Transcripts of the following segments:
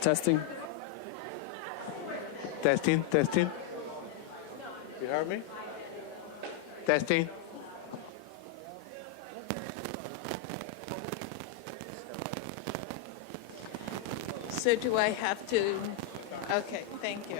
Testing. Testing, testing. You heard me? Testing. So do I have to? Okay, thank you.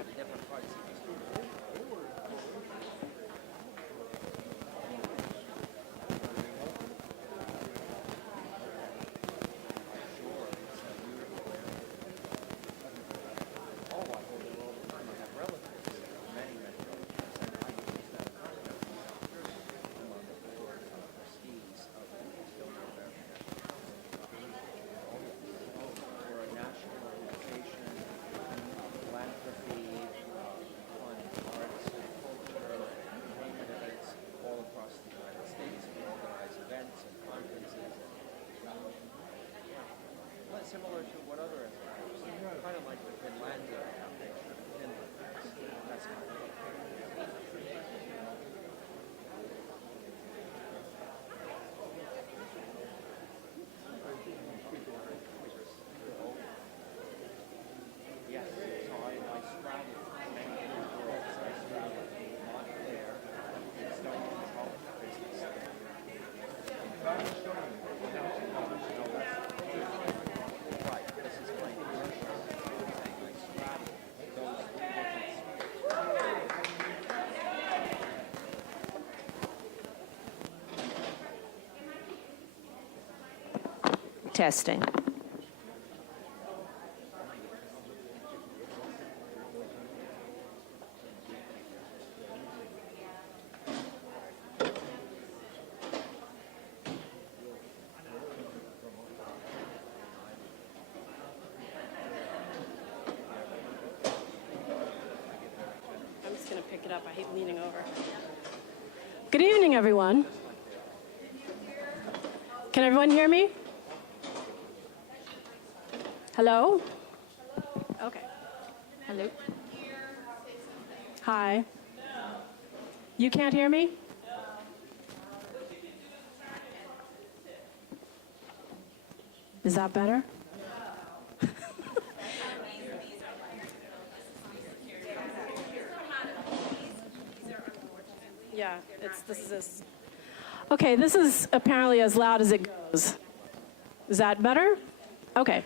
Similar to what other institutions, kind of like the Finlandia Foundation in Finland. That's kind of yes, so I sprouted many different worlds. I sprouted Montclair, stone control business. Right, this is my commercial. I sprouted those three different spheres. Testing. I'm just going to pick it up. I hate leaning over. Good evening, everyone. Can everyone hear me? Hello? Okay. Hello? Hi. You can't hear me? Is that better? Yeah, this is this. Okay, this is apparently as loud as it goes. Is that better? Okay.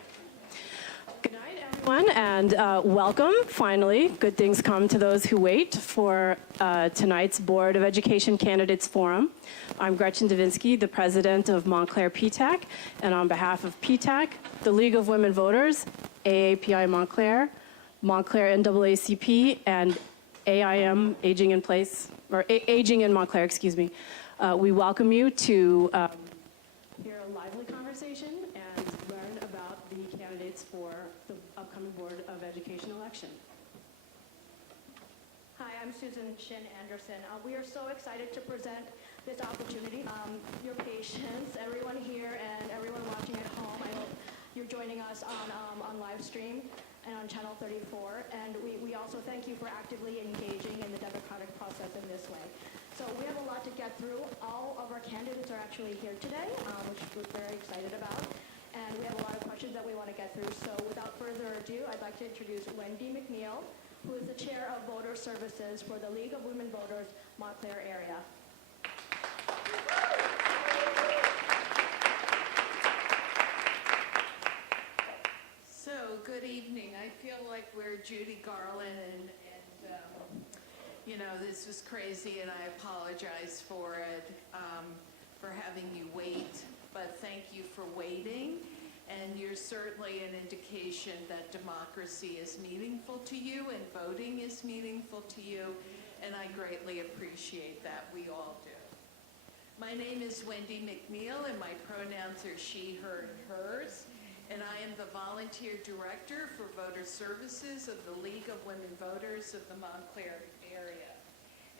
Good night, everyone, and welcome, finally. Good things come to those who wait for tonight's Board of Education Candidates Forum. I'm Gretchen Davinsky, the president of Montclair PTAC, and on behalf of PTAC, the League of Women Voters, AAPI Montclair, Montclair NAACP, and AIM Aging in Place, or Aging in Montclair, excuse me. We welcome you to hear a lively conversation and learn about the candidates for the upcoming Board of Education election. Hi, I'm Susan Shin Anderson. We are so excited to present this opportunity. Your patience, everyone here and everyone watching at home. I hope you're joining us on live stream and on Channel 34. And we also thank you for actively engaging in the democratic process in this way. So we have a lot to get through. All of our candidates are actually here today, which we're very excited about. And we have a lot of questions that we want to get through. So without further ado, I'd like to introduce Wendy McNeil, who is the chair of Voter Services for the League of Women Voters, Montclair area. So, good evening. I feel like we're Judy Garland and you know, this was crazy and I apologize for it, for having you wait, but thank you for waiting. And you're certainly an indication that democracy is meaningful to you and voting is meaningful to you, and I greatly appreciate that. We all do. My name is Wendy McNeil, and my pronouns are she, her, and hers, and I am the volunteer director for voter services of the League of Women Voters of the Montclair area.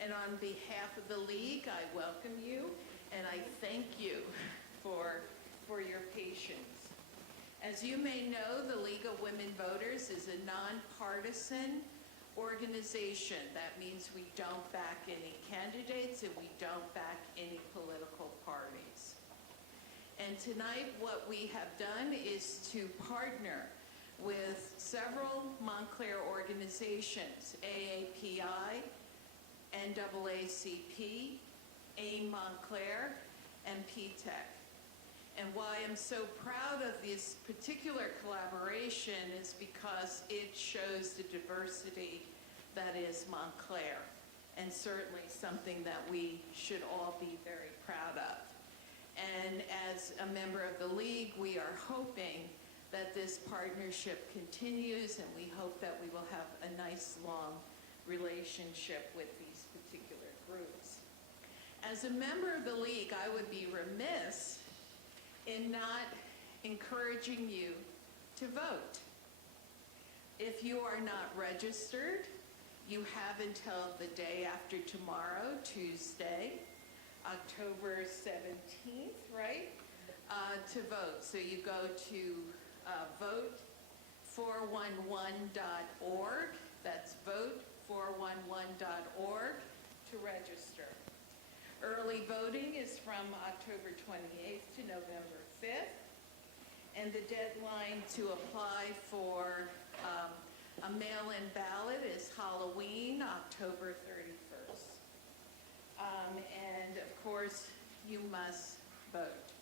And on behalf of the League, I welcome you, and I thank you for your patience. As you may know, the League of Women Voters is a nonpartisan organization. That means we don't back any candidates and we don't back any political parties. And tonight what we have done is to partner with several Montclair organizations, AAPI, NAACP, AIM Montclair, and PTEC. And why I'm so proud of this particular collaboration is because it shows the diversity that is Montclair, and certainly something that we should all be very proud of. And as a member of the League, we are hoping that this partnership continues, and we hope that we will have a nice, long relationship with these particular groups. As a member of the League, I would be remiss in not encouraging you to vote. If you are not registered, you have until the day after tomorrow, Tuesday, October 17th, right, to vote. So you go to vote411.org. That's vote411.org to register. Early voting is from October 28th to November 5th, and the deadline to apply for a mail-in ballot is Halloween, October 31st. And of course, you must vote,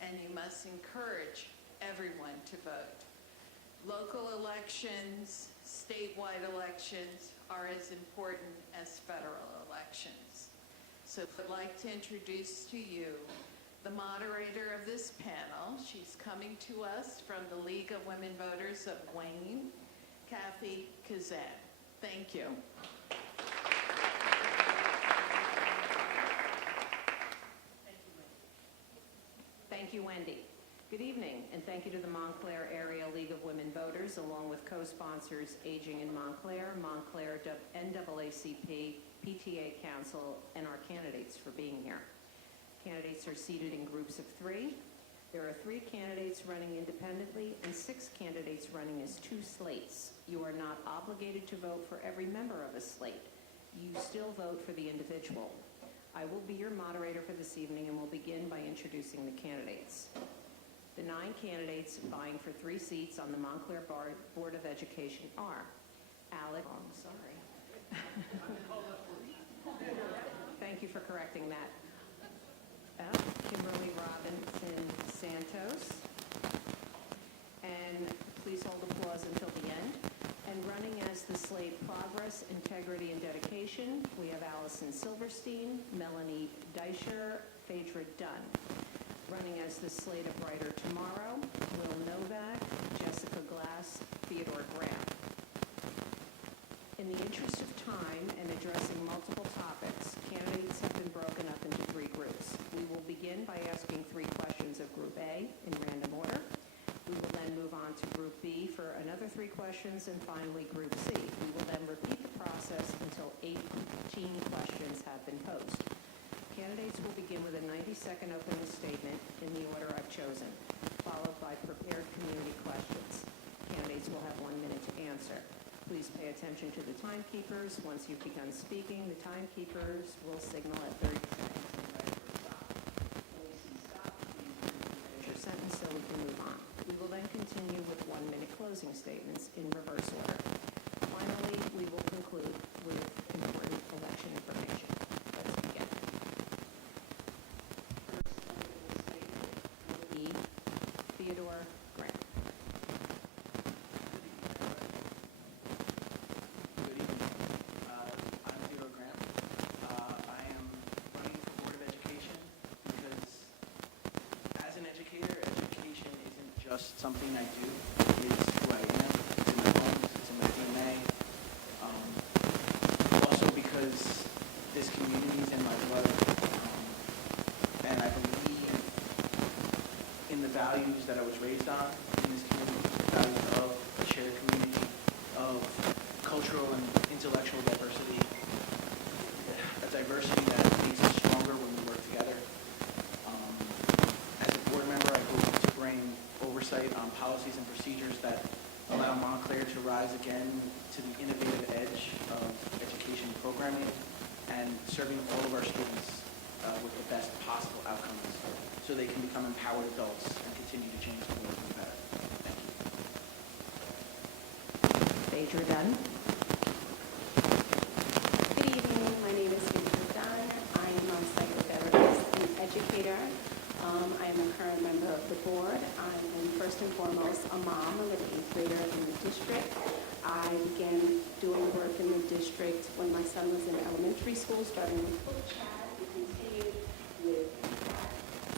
and you must encourage everyone to vote. Local elections, statewide elections are as important as federal elections. So I'd like to introduce to you the moderator of this panel. She's coming to us from the League of Women Voters of Wayne, Kathy Kazan. Thank you. Thank you, Wendy. Good evening, and thank you to the Montclair Area League of Women Voters, along with co-sponsors Aging in Montclair, Montclair NAACP, PTA Council, and our candidates for being here. Candidates are seated in groups of 3. There are 3 candidates running independently and 6 candidates running as 2 slates. You are not obligated to vote for every member of a slate. You still vote for the individual. I will be your moderator for this evening and will begin by introducing the candidates. The 9 candidates vying for 3 seats on the Montclair Board of Education are Alex, oh, I'm sorry. Thank you for correcting that. Kimberly Robinson Santos. And please hold applause until the end. And running as the slate Progress, Integrity, and Dedication, we have Allison Silverstein, Melanie Deischer, Phaedra Dunn. Running as the slate of Brighter Tomorrow, Will Novak, Jessica Glass, Theodore Graham. In the interest of time and addressing multiple topics, candidates have been broken up into 3 groups. We will begin by asking 3 questions of Group A in random order. We will then move on to Group B for another 3 questions, and finally Group C. We will then repeat the process until 18 questions have been posed. Candidates will begin with a 90-second opening statement in the order I've chosen, followed by prepared community questions. Candidates will have 1 minute to answer. Please pay attention to the timekeepers. Once you've begun speaking, the timekeepers will signal at 30 seconds and ready for stop. When we see stop, please finish your sentence so we can move on. We will then continue with 1-minute closing statements in reverse order. Finally, we will conclude with important election information. Let's begin. First opening statement will be Theodore Graham. Good evening. I'm Theodore Graham. I am running for Board of Education because as an educator, education isn't just something I do. It's who I am. It's in my bones. It's in my DNA. Also because this community is in my blood. And I believe in the values that I was raised on in this community, the values of a shared community, of cultural and intellectual diversity, a diversity that makes us stronger when we work together. As a board member, I hope to bring oversight on policies and procedures that allow Montclair to rise again to the innovative edge of education programming and serving all of our students with the best possible outcomes so they can become empowered adults and continue to change the world for the better. Thank you. Phaedra Dunn. Good evening. My name is Phaedra Dunn. I am a psychotherapist and educator. I am a current member of the board. I am first and foremost a mom of an 8th grader in the district. I began doing work in the district when my son was in elementary school, starting with book chat and continued with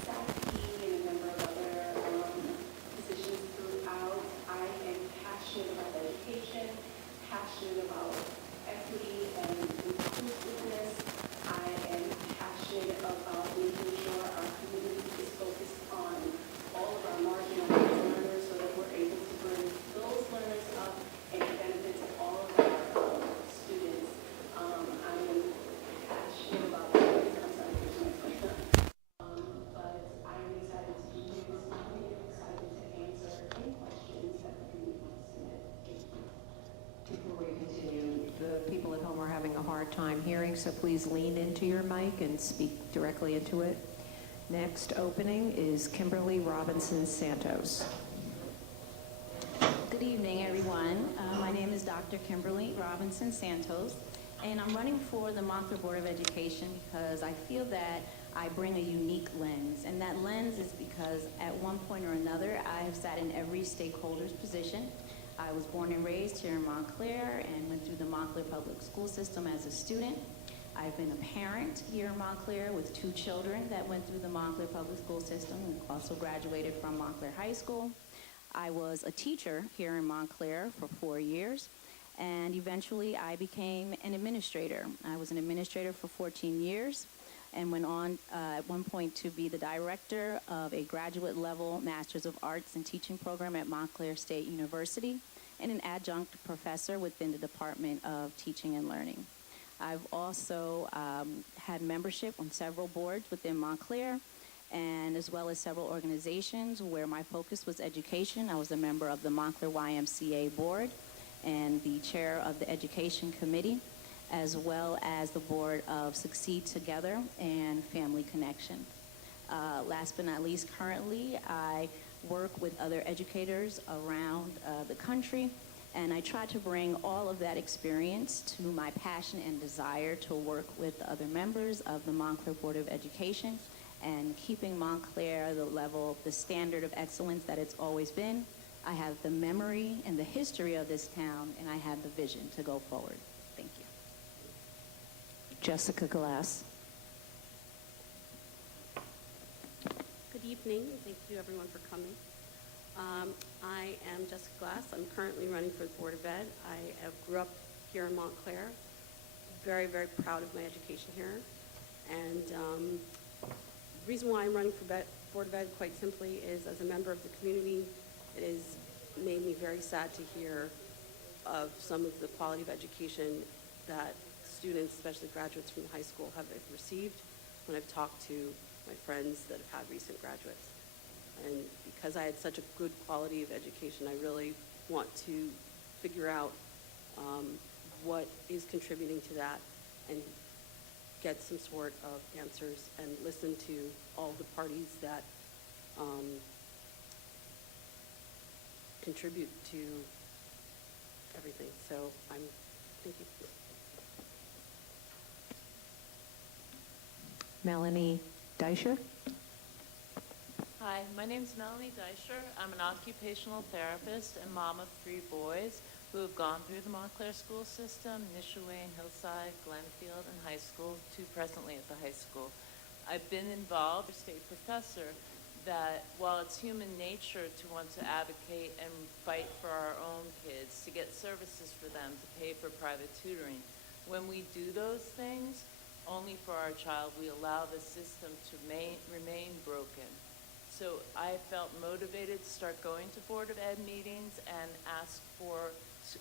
SAFE and a number of other positions throughout. I am passionate about education, passionate about equity and inclusiveness. I am passionate about making sure our community is focused on all of our marginalized learners so that we're able to bring those learners up and benefit to all of our students. I am passionate about this. I'm sorry, here's my question. But I am excited to be here this evening and excited to answer any questions that the community wants to submit. Thank you. Before we continue, the people at home are having a hard time hearing, so please lean into your mic and speak directly into it. Next opening is Kimberly Robinson Santos. Good evening, everyone. My name is Dr. Kimberly Robinson Santos, and I'm running for the Montclair Board of Education because I feel that I bring a unique lens, and that lens is because at one point or another, I have sat in every stakeholder's position. I was born and raised here in Montclair and went through the Montclair public school system as a student. I've been a parent here in Montclair with 2 children that went through the Montclair public school system and also graduated from Montclair High School. I was a teacher here in Montclair for 4 years, and eventually I became an administrator. I was an administrator for 14 years and went on at one point to be the director of a graduate level Masters of Arts in Teaching program at Montclair State University and an adjunct professor within the Department of Teaching and Learning. I've also had membership on several boards within Montclair, and as well as several organizations where my focus was education. I was a member of the Montclair YMCA board and the chair of the education committee, as well as the board of Succeed Together and Family Connection. Last but not least, currently I work with other educators around the country, and I try to bring all of that experience to my passion and desire to work with the other members of the Montclair Board of Education and keeping Montclair the standard of excellence that it's always been. I have the memory and the history of this town, and I have the vision to go forward. Thank you. Jessica Glass. Good evening. Thank you, everyone, for coming. I am Jessica Glass. I'm currently running for the Board of Ed. I grew up here in Montclair. Very, very proud of my education here. And the reason why I'm running for Board of Ed, quite simply, is as a member of the community, it has made me very sad to hear of some of the quality of education that students, especially graduates from the high school, have received when I've talked to my friends that have had recent graduates. And because I had such a good quality of education, I really want to figure out what is contributing to that and get some sort of answers and listen to all the parties that contribute to everything. So thank you. Melanie Deischer. Hi, my name is Melanie Deischer. I'm an occupational therapist and mom of 3 boys who have gone through the Montclair school system, Nishawayne, Hillside, Glenfield, and high school, 2 presently at the high school. I've been involved as a state professor that while it's human nature to want to advocate and fight for our own kids, to get services for them, to pay for private tutoring, when we do those things, only for our child, we allow the system to remain broken. So I felt motivated to start going to Board of Ed meetings and ask for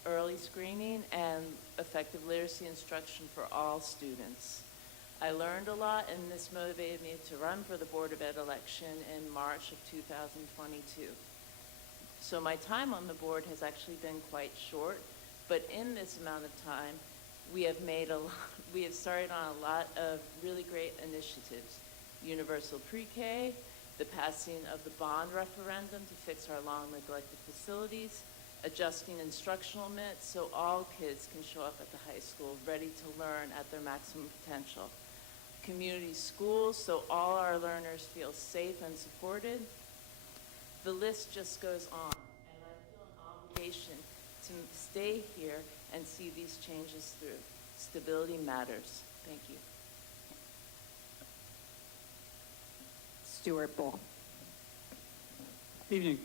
early screening and effective literacy instruction for all students. I learned a lot, and this motivated me to run for the Board of Ed election in March of 2022. So my time on the board has actually been quite short, but in this amount of time, we have started on a lot of really great initiatives. Universal pre-K, the passing of the bond referendum to fix our long neglected facilities, adjusting instructional minutes so all kids can show up at the high school ready to learn at their maximum potential. Community schools so all our learners feel safe and supported. The list just goes on, and I feel an obligation to stay here and see these changes through. Stability matters. Thank you. Stuart Bull. Evening.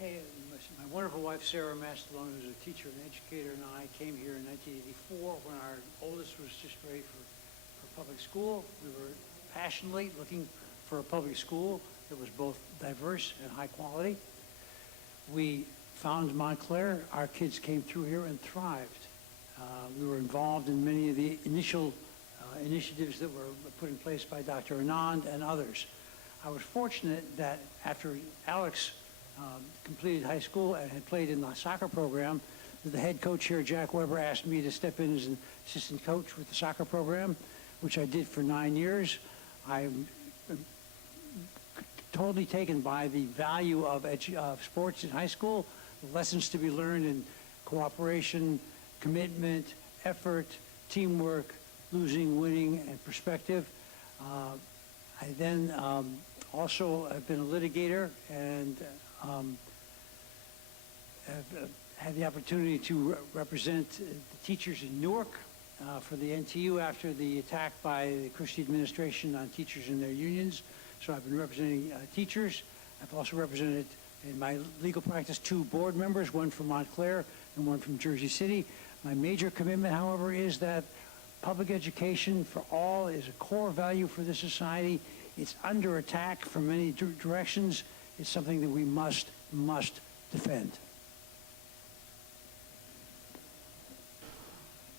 My wonderful wife, Sarah Mastalone, who's a teacher and educator, and I came here in 1984 when our oldest was just ready for public school. We were passionately looking for a public school that was both diverse and high quality. We found Montclair. Our kids came through here and thrived. We were involved in many of the initial initiatives that were put in place by Dr. Anand and others. I was fortunate that after Alex completed high school and had played in the soccer program, that the head coach here, Jack Weber, asked me to step in as an assistant coach with the soccer program, which I did for 9 years. I'm totally taken by the value of sports in high school, the lessons to be learned in cooperation, commitment, effort, teamwork, losing, winning, and perspective. I then also have been a litigator and have had the opportunity to represent the teachers in Newark for the NTU after the attack by the Christie administration on teachers and their unions. So I've been representing teachers. I've also represented in my legal practice 2 board members, one from Montclair and one from Jersey City. My major commitment, however, is that public education for all is a core value for this society. It's under attack from many directions. It's something that we must defend.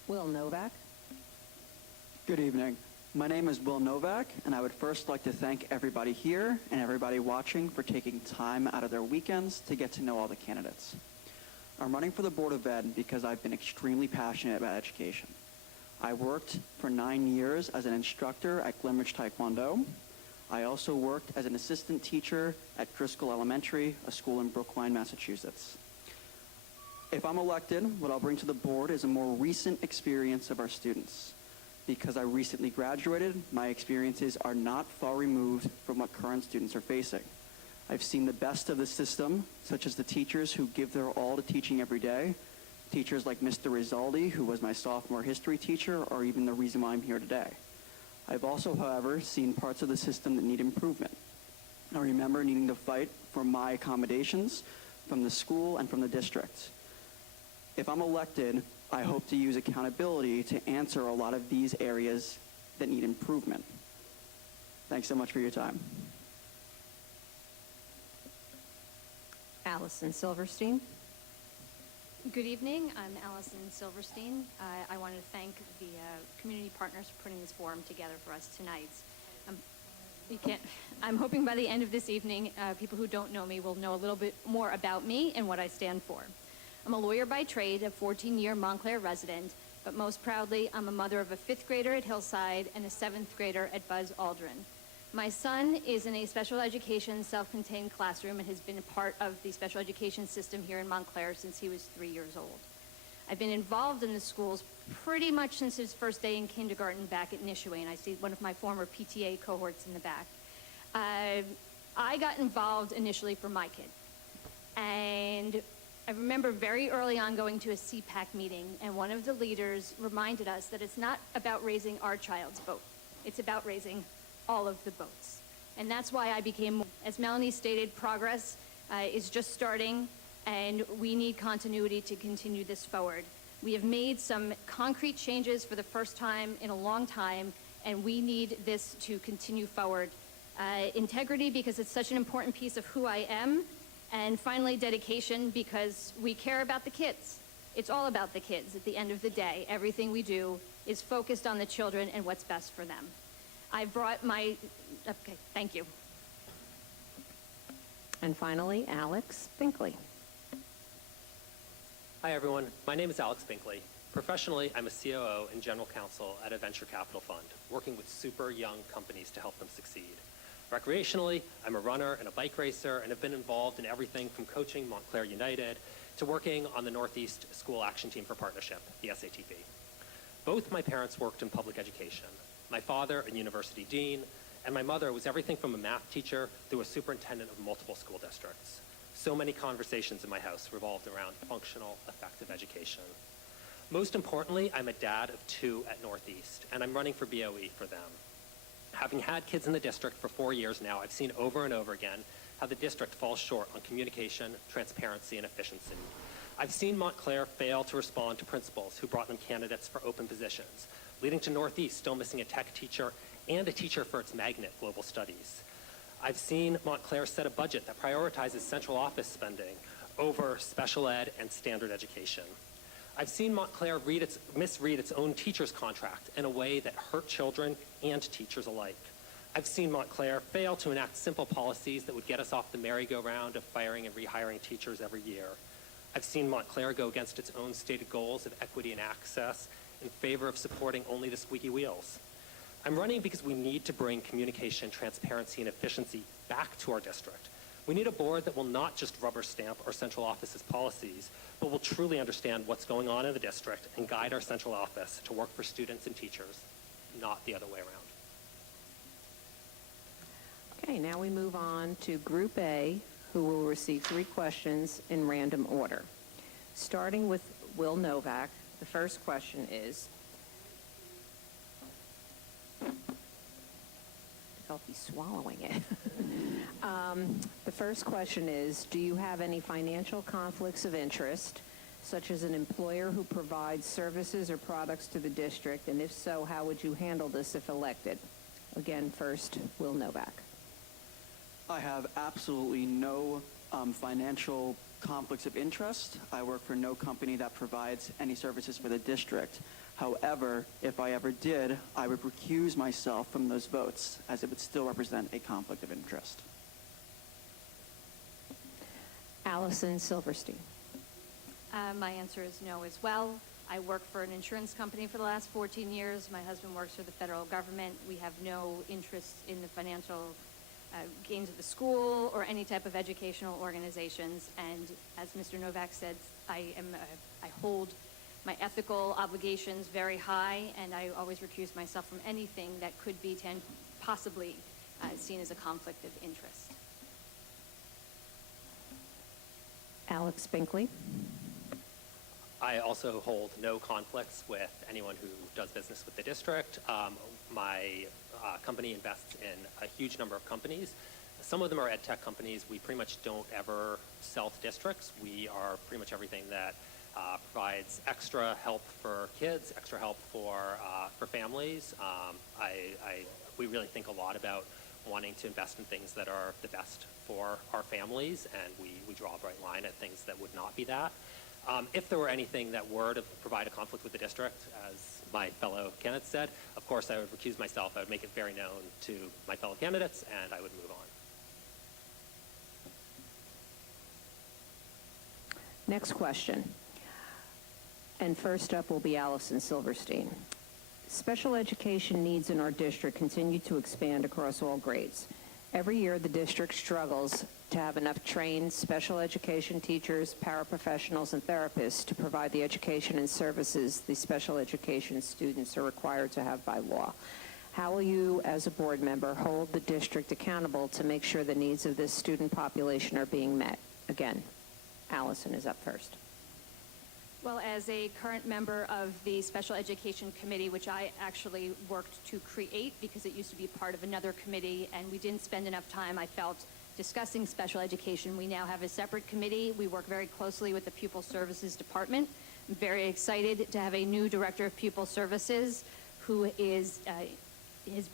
Will Novak. Good evening. My name is Will Novak, and I would first like to thank everybody here and everybody watching for taking time out of their weekends to get to know all the candidates. I'm running for the Board of Ed because I've been extremely passionate about education. I worked for 9 years as an instructor at Glenridge Taekwondo. I also worked as an assistant teacher at Driscoll Elementary, a school in Brookline, Massachusetts. If I'm elected, what I'll bring to the board is a more recent experience of our students. Because I recently graduated, my experiences are not far removed from what current students are facing. I've seen the best of the system, such as the teachers who give their all to teaching every day, teachers like Mr. Rizaldi, who was my sophomore history teacher, or even the reason why I'm here today. I've also, however, seen parts of the system that need improvement. I remember needing to fight for my accommodations from the school and from the district. If I'm elected, I hope to use accountability to answer a lot of these areas that need improvement. Thanks so much for your time. Allison Silverstein. Good evening. I'm Allison Silverstein. I want to thank the community partners for putting this forum together for us tonight. I'm hoping by the end of this evening, people who don't know me will know a little bit more about me and what I stand for. I'm a lawyer by trade, a 14-year Montclair resident, but most proudly, I'm a mother of a 5th grader at Hillside and a 7th grader at Buzz Aldrin. My son is in a special education self-contained classroom and has been a part of the special education system here in Montclair since he was 3 years old. I've been involved in the schools pretty much since his first day in kindergarten back at Nishaway, and I see one of my former PTA cohorts in the back. I got involved initially for my kid, and I remember very early on going to a CPAC meeting, and one of the leaders reminded us that it's not about raising our child's boat. It's about raising all of the boats. And that's why I became, as Melanie stated, progress is just starting, and we need continuity to continue this forward. We have made some concrete changes for the first time in a long time, and we need this to continue forward. Integrity, because it's such an important piece of who I am, and finally, dedication, because we care about the kids. It's all about the kids at the end of the day. Everything we do is focused on the children and what's best for them. I brought my, okay, thank you. And finally, Alex Binkley. Hi, everyone. My name is Alex Binkley. Professionally, I'm a COO and General Counsel at a venture capital fund, working with super young companies to help them succeed. Recreationally, I'm a runner and a bike racer and have been involved in everything from coaching Montclair United to working on the Northeast School Action Team for Partnership, the SATP. Both my parents worked in public education. My father, a university dean, and my mother was everything from a math teacher through a superintendent of multiple school districts. So many conversations in my house revolved around functional, effective education. Most importantly, I'm a dad of 2 at Northeast, and I'm running for BOE for them. Having had kids in the district for 4 years now, I've seen over and over again how the district falls short on communication, transparency, and efficiency. I've seen Montclair fail to respond to principals who brought them candidates for open positions, leading to Northeast still missing a tech teacher and a teacher for its magnet, Global Studies. I've seen Montclair set a budget that prioritizes central office spending over special ed and standard education. I've seen Montclair misread its own teacher's contract in a way that hurt children and teachers alike. I've seen Montclair fail to enact simple policies that would get us off the merry-go-round of firing and rehiring teachers every year. I've seen Montclair go against its own stated goals of equity and access in favor of supporting only the squeaky wheels. I'm running because we need to bring communication, transparency, and efficiency back to our district. We need a board that will not just rubber stamp our central office's policies, but will truly understand what's going on in the district and guide our central office to work for students and teachers, not the other way around. Okay, now we move on to Group A, who will receive 3 questions in random order. Starting with Will Novak, the first question is, I'll be swallowing it. The first question is, do you have any financial conflicts of interest, such as an employer who provides services or products to the district, and if so, how would you handle this if elected? Again, first, Will Novak. I have absolutely no financial conflicts of interest. I work for no company that provides any services for the district. However, if I ever did, I would recuse myself from those votes, as it would still represent a conflict of interest. Allison Silverstein. My answer is no as well. I work for an insurance company for the last 14 years. My husband works for the federal government. We have no interest in the financial gains of the school or any type of educational organizations. And as Mr. Novak said, I hold my ethical obligations very high, and I always recuse myself from anything that could be possibly seen as a conflict of interest. Alex Binkley. I also hold no conflicts with anyone who does business with the district. My company invests in a huge number of companies. Some of them are ed tech companies. We pretty much don't ever sell to districts. We are pretty much everything that provides extra help for kids, extra help for families. We really think a lot about wanting to invest in things that are the best for our families, and we draw a bright line at things that would not be that. If there were anything that were to provide a conflict with the district, as my fellow candidates said, of course I would recuse myself. I would make it very known to my fellow candidates, and I would move on. Next question. And first up will be Allison Silverstein. Special education needs in our district continue to expand across all grades. Every year, the district struggles to have enough trained special education teachers, paraprofessionals, and therapists to provide the education and services the special education students are required to have by law. How will you, as a board member, hold the district accountable to make sure the needs of this student population are being met? Again, Allison is up first. Well, as a current member of the Special Education Committee, which I actually worked to create because it used to be part of another committee, and we didn't spend enough time, I felt, discussing special education. We now have a separate committee. We work very closely with the Pupil Services Department. I'm very excited to have a new Director of Pupil Services who has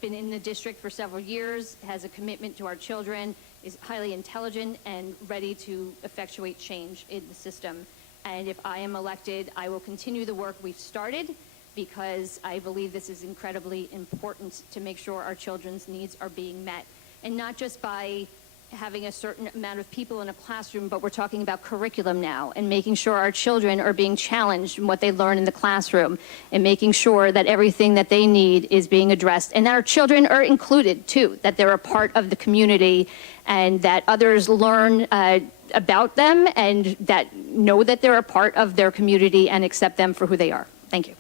been in the district for several years, has a commitment to our children, is highly intelligent, and ready to effectuate change in the system. And if I am elected, I will continue the work we've started because I believe this is incredibly important to make sure our children's needs are being met. And not just by having a certain amount of people in a classroom, but we're talking about curriculum now and making sure our children are being challenged in what they learn in the classroom and making sure that everything that they need is being addressed and that our children are included too, that they're a part of the community and that others learn about them and that know that they're a part of their community and accept them for who they are. Thank you.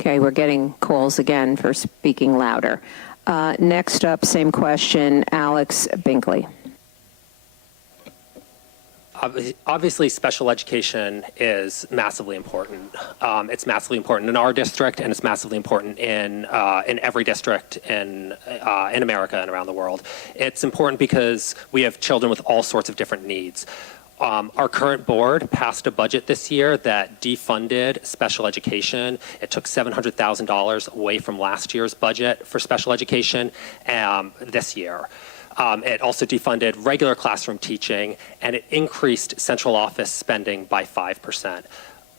Okay, we're getting calls again for speaking louder. Next up, same question, Alex Binkley. Obviously, special education is massively important. It's massively important in our district, and it's massively important in every district in America and around the world. It's important because we have children with all sorts of different needs. Our current board passed a budget this year that defunded special education. It took $700,000 away from last year's budget for special education this year. It also defunded regular classroom teaching, and it increased central office spending by 5%.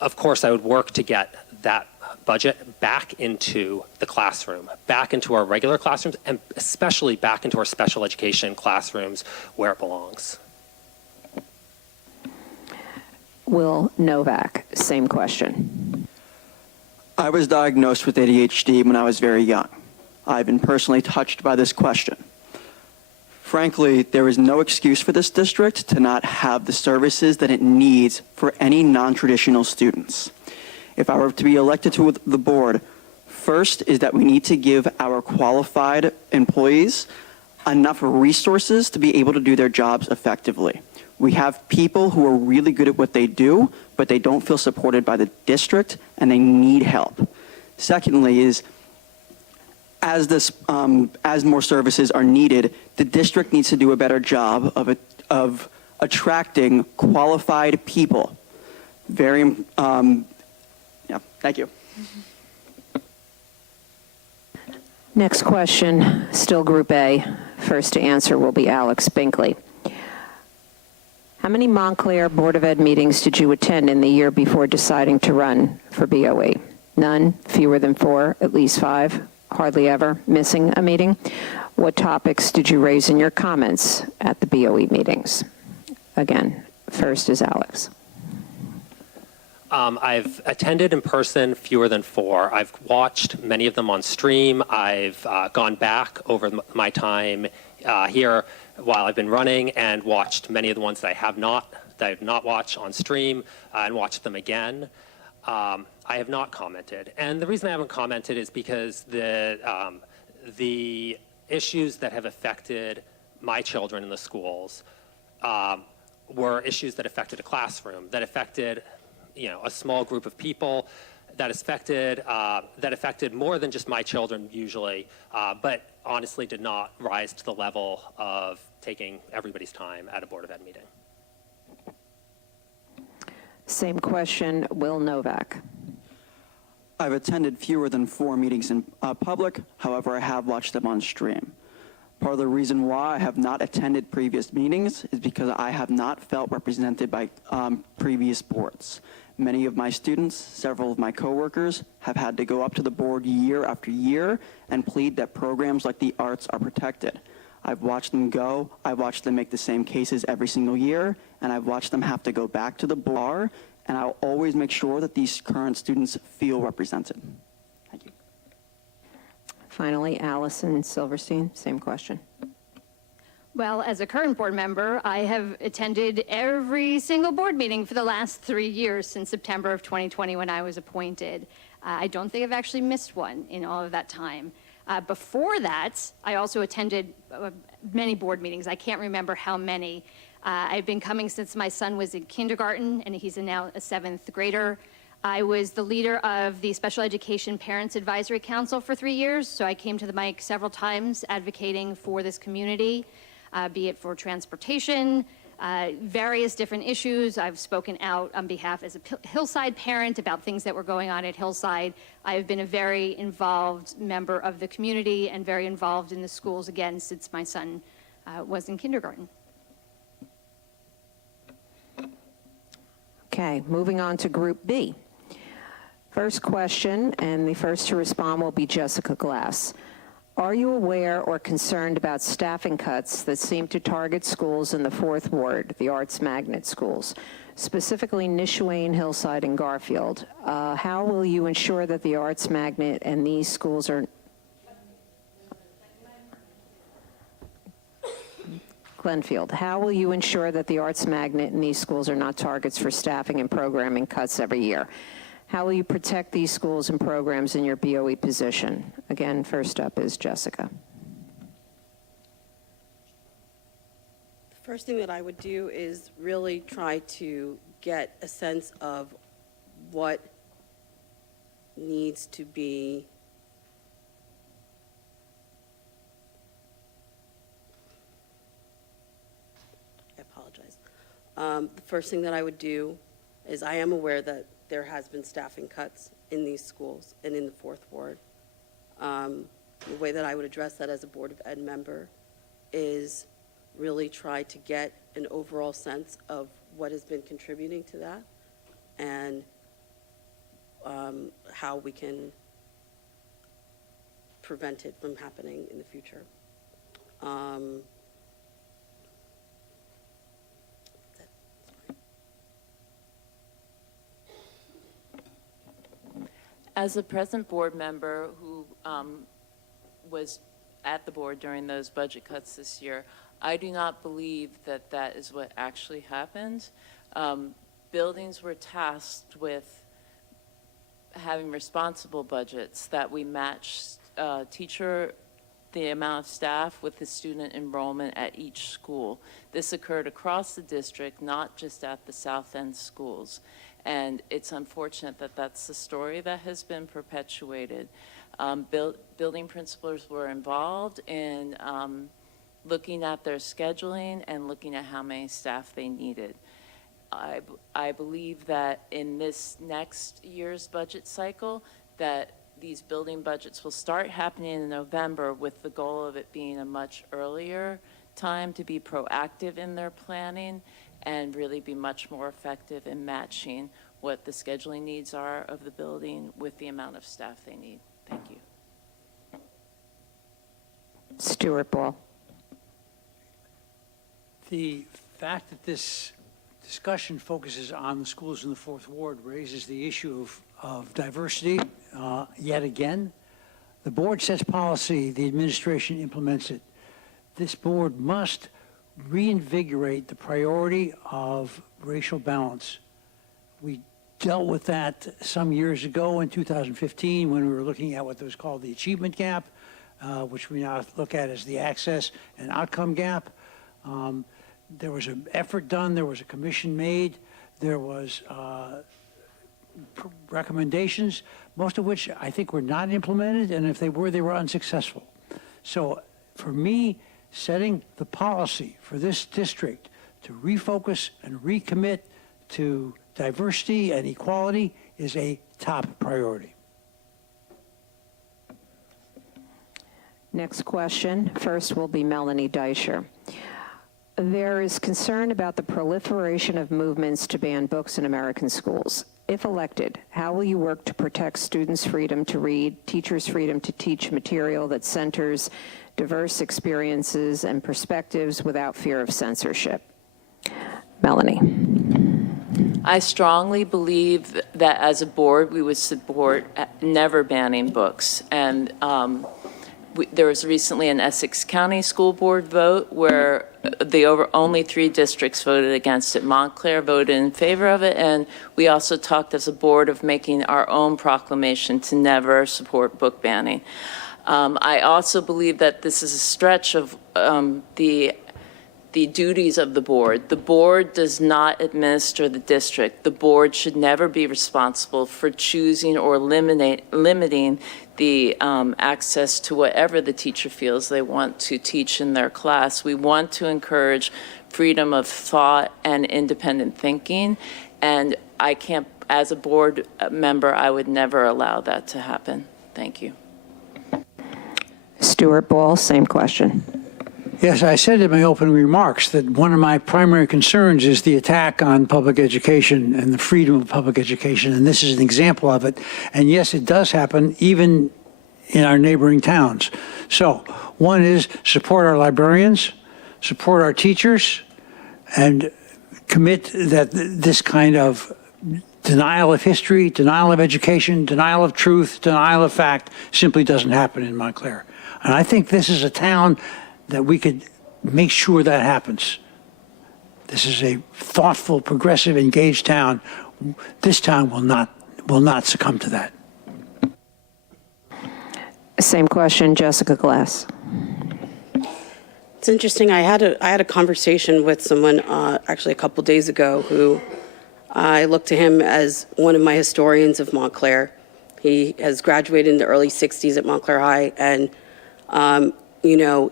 Of course, I would work to get that budget back into the classroom, back into our regular classrooms, and especially back into our special education classrooms where it belongs. Will Novak, same question. I was diagnosed with ADHD when I was very young. I've been personally touched by this question. Frankly, there is no excuse for this district to not have the services that it needs for any non-traditional students. If I were to be elected to the board, first is that we need to give our qualified employees enough resources to be able to do their jobs effectively. We have people who are really good at what they do, but they don't feel supported by the district and they need help. Secondly is, as more services are needed, the district needs to do a better job of attracting qualified people. Thank you. Next question, still Group A. First to answer will be Alex Binkley. How many Montclair Board of Ed meetings did you attend in the year before deciding to run for BOE? None, fewer than 4, at least 5, hardly ever, missing a meeting? What topics did you raise in your comments at the BOE meetings? Again, first is Alex. I've attended in person fewer than 4. I've watched many of them on stream. I've gone back over my time here while I've been running and watched many of the ones that I have not watched on stream and watched them again. I have not commented, and the reason I haven't commented is because the issues that have affected my children in the schools were issues that affected a classroom, that affected a small group of people, that affected more than just my children usually, but honestly did not rise to the level of taking everybody's time at a Board of Ed meeting. Same question, Will Novak. I've attended fewer than 4 meetings in public, however, I have watched them on stream. Part of the reason why I have not attended previous meetings is because I have not felt represented by previous boards. Many of my students, several of my coworkers, have had to go up to the board year after year and plead that programs like the arts are protected. I've watched them go, I've watched them make the same cases every single year, and I've watched them have to go back to the bar, and I'll always make sure that these current students feel represented. Thank you. Finally, Allison Silverstein, same question. Well, as a current board member, I have attended every single board meeting for the last 3 years since September of 2020 when I was appointed. I don't think I've actually missed one in all of that time. Before that, I also attended many board meetings. I can't remember how many. I've been coming since my son was in kindergarten, and he's now a 7th grader. I was the leader of the Special Education Parents Advisory Council for 3 years, so I came to the mic several times advocating for this community, be it for transportation, various different issues. I've spoken out on behalf as a Hillside parent about things that were going on at Hillside. I've been a very involved member of the community and very involved in the schools again since my son was in kindergarten. Okay, moving on to Group B. First question, and the first to respond will be Jessica Glass. Are you aware or concerned about staffing cuts that seem to target schools in the Fourth Ward, the arts magnet schools, specifically Nishuane, Hillside, and Garfield? How will you ensure that the arts magnet and these schools are... Glenfield, how will you ensure that the arts magnet and these schools are not targets for staffing and programming cuts every year? How will you protect these schools and programs in your BOE position? Again, first up is Jessica. The first thing that I would do is really try to get a sense of what needs to be the first thing that I would do is I am aware that there has been staffing cuts in these schools and in the Fourth Ward. The way that I would address that as a Board of Ed member is really try to get an overall sense of what has been contributing to that and how we can prevent it from happening in the future. As a present board member who was at the board during those budget cuts this year, I do not believe that that is what actually happened. Buildings were tasked with having responsible budgets that we matched the amount of staff with the student enrollment at each school. This occurred across the district, not just at the South End schools. And it's unfortunate that that's the story that has been perpetuated. Building principals were involved in looking at their scheduling and looking at how many staff they needed. I believe that in this next year's budget cycle, that these building budgets will start happening in November with the goal of it being a much earlier time to be proactive in their planning and really be much more effective in matching what the scheduling needs are of the building with the amount of staff they need. Thank you. Stuart Ball. The fact that this discussion focuses on the schools in the Fourth Ward raises the issue of diversity yet again. The board sets policy, the administration implements it. This board must reinvigorate the priority of racial balance. We dealt with that some years ago in 2015 when we were looking at what was called the achievement gap, which we now look at as the access and outcome gap. There was an effort done, there was a commission made, there was recommendations, most of which I think were not implemented, and if they were unsuccessful. So for me, setting the policy for this district to refocus and recommit to diversity and equality is a top priority. Next question. First will be Melanie Deischer. There is concern about the proliferation of movements to ban books in American schools. If elected, how will you work to protect students' freedom to read, teachers' freedom to teach material that centers diverse experiences and perspectives without fear of censorship? Melanie. I strongly believe that as a board, we would support never banning books. And there was recently an Essex County School Board vote where only 3 districts voted against it. Montclair voted in favor of it, and we also talked as a board of making our own proclamation to never support book banning. I also believe that this is a stretch of the duties of the board. The board does not administer the district. The board should never be responsible for choosing or limiting the access to whatever the teacher feels they want to teach in their class. We want to encourage freedom of thought and independent thinking, and I can't, as a board member, I would never allow that to happen. Thank you. Stuart Ball, same question. Yes, I said in my opening remarks that one of my primary concerns is the attack on public education and the freedom of public education, and this is an example of it. And yes, it does happen even in our neighboring towns. So one is support our librarians, support our teachers, and commit that this kind of denial of history, denial of education, denial of truth, denial of fact simply doesn't happen in Montclair. And I think this is a town that we could make sure that happens. This is a thoughtful, progressive, engaged town. This town will not succumb to that. Same question, Jessica Glass. It's interesting. I had a conversation with someone actually a couple days ago who I look to him as one of my historians of Montclair. He has graduated in the early 60s at Montclair High and,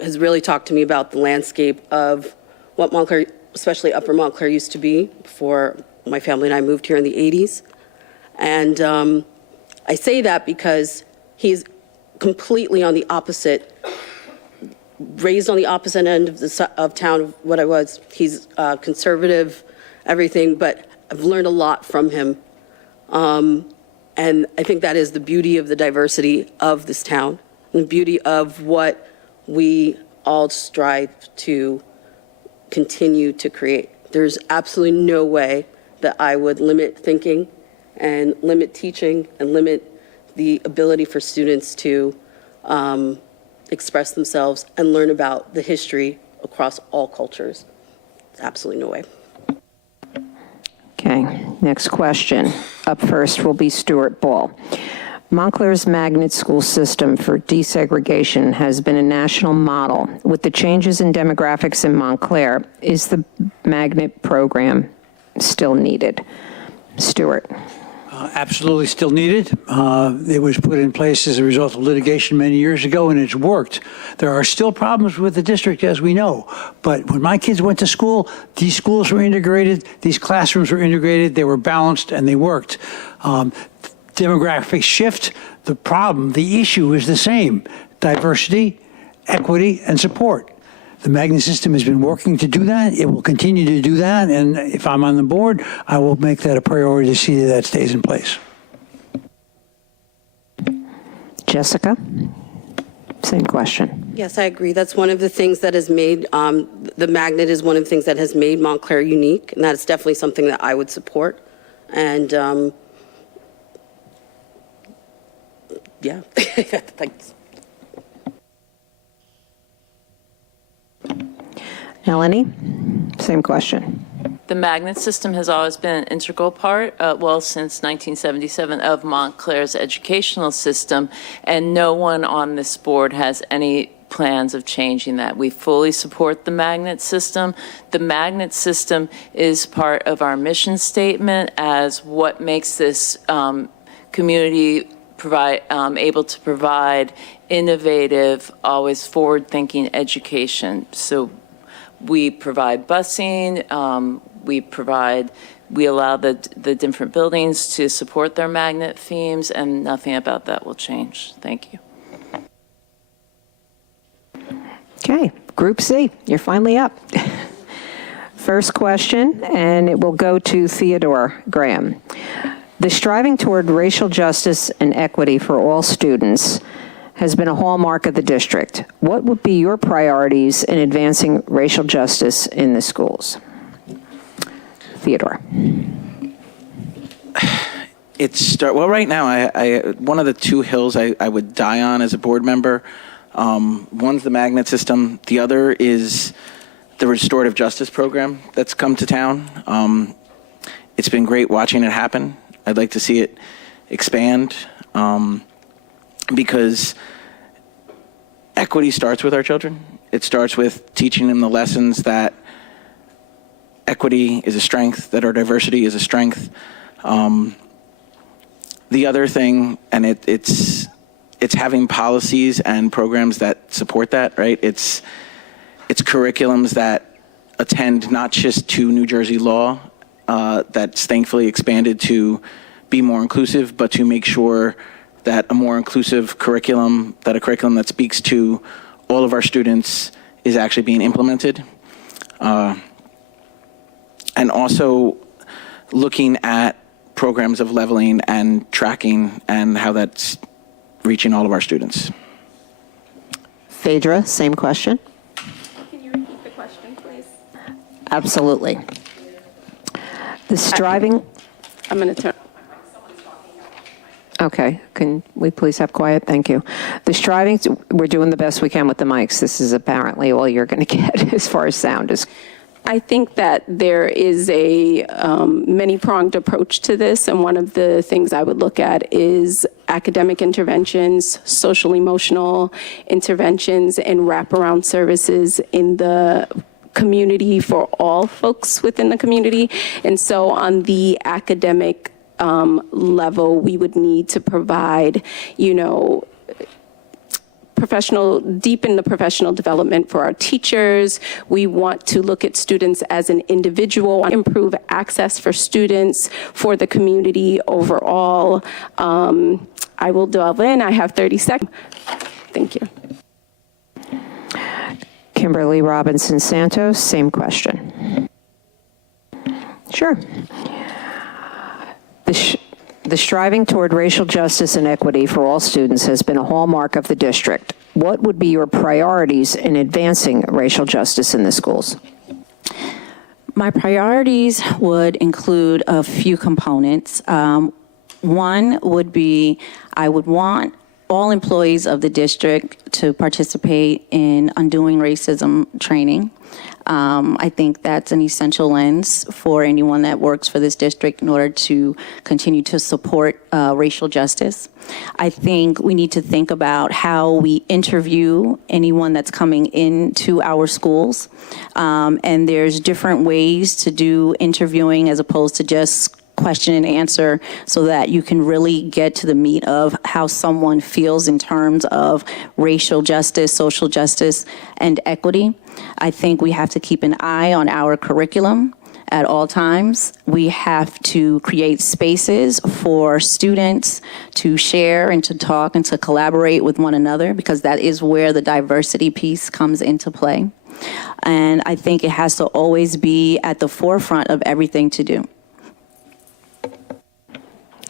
has really talked to me about the landscape of what Montclair, especially Upper Montclair, used to be before my family and I moved here in the 80s. And I say that because he's completely on the opposite, raised on the opposite end of town of what I was. He's conservative, everything, but I've learned a lot from him. And I think that is the beauty of the diversity of this town, and the beauty of what we all strive to continue to create. There's absolutely no way that I would limit thinking and limit teaching and limit the ability for students to express themselves and learn about the history across all cultures. Absolutely no way. Okay, next question. Up first will be Stuart Ball. Montclair's magnet school system for desegregation has been a national model. With the changes in demographics in Montclair, is the magnet program still needed? Stuart. Absolutely still needed. It was put in place as a result of litigation many years ago, and it's worked. There are still problems with the district, as we know. But when my kids went to school, these schools were integrated, these classrooms were integrated, they were balanced, and they worked. Demographic shift, the issue is the same: diversity, equity, and support. The magnet system has been working to do that. It will continue to do that. And if I'm on the board, I will make that a priority to see that that stays in place. Jessica, same question. Yes, I agree. That's one of the things that has made, the magnet is one of the things that has made Montclair unique. And that's definitely something that I would support. And yeah, thanks. Melanie, same question. The magnet system has always been an integral part, since 1977, of Montclair's educational system, and no one on this board has any plans of changing that. We fully support the magnet system. The magnet system is part of our mission statement as what makes this community able to provide innovative, always forward-thinking education. So we provide busing, we allow the different buildings to support their magnet themes, and nothing about that will change. Thank you. Okay, Group C, you're finally up. First question, and it will go to Theodore Graham. The striving toward racial justice and equity for all students has been a hallmark of the district. What would be your priorities in advancing racial justice in the schools? Theodore. Right now, I one of the two hills I would die on as a board member, one's the magnet system. The other is the restorative justice program that's come to town. It's been great watching it happen. I'd like to see it expand because equity starts with our children. It starts with teaching them the lessons that equity is a strength, that our diversity is a strength. The other thing, and it's having policies and programs that support that, right? It's curriculums that attend not just to New Jersey law, that's thankfully expanded to be more inclusive, but to make sure that a more inclusive curriculum, that a curriculum that speaks to all of our students is actually being implemented. And also looking at programs of leveling and tracking and how that's reaching all of our students. Phaedra, same question. Can you repeat the question, please? Absolutely. The striving, I'm going to turn. okay, can we please have quiet? Thank you. The striving, we're doing the best we can with the mics. This is apparently all you're going to get as far as sound is. I think that there is a many-pronged approach to this, and one of the things I would look at is academic interventions, social-emotional interventions, and wraparound services in the community for all folks within the community. And so on the academic level, we would need to provide, deepen the professional development for our teachers. We want to look at students as an individual, improve access for students, for the community overall. I will delve in. I have 30 seconds. Thank you. Kimberly Robinson Santos, same question. Sure. The striving toward racial justice and equity for all students has been a hallmark of the district. What would be your priorities in advancing racial justice in the schools? My priorities would include a few components. One would be I would want all employees of the district to participate in undoing racism training. I think that's an essential lens for anyone that works for this district in order to continue to support racial justice. I think we need to think about how we interview anyone that's coming into our schools. And there's different ways to do interviewing as opposed to just question and answer, so that you can really get to the meat of how someone feels in terms of racial justice, social justice, and equity. I think we have to keep an eye on our curriculum at all times. We have to create spaces for students to share and to talk and to collaborate with one another, because that is where the diversity piece comes into play. And I think it has to always be at the forefront of everything to do.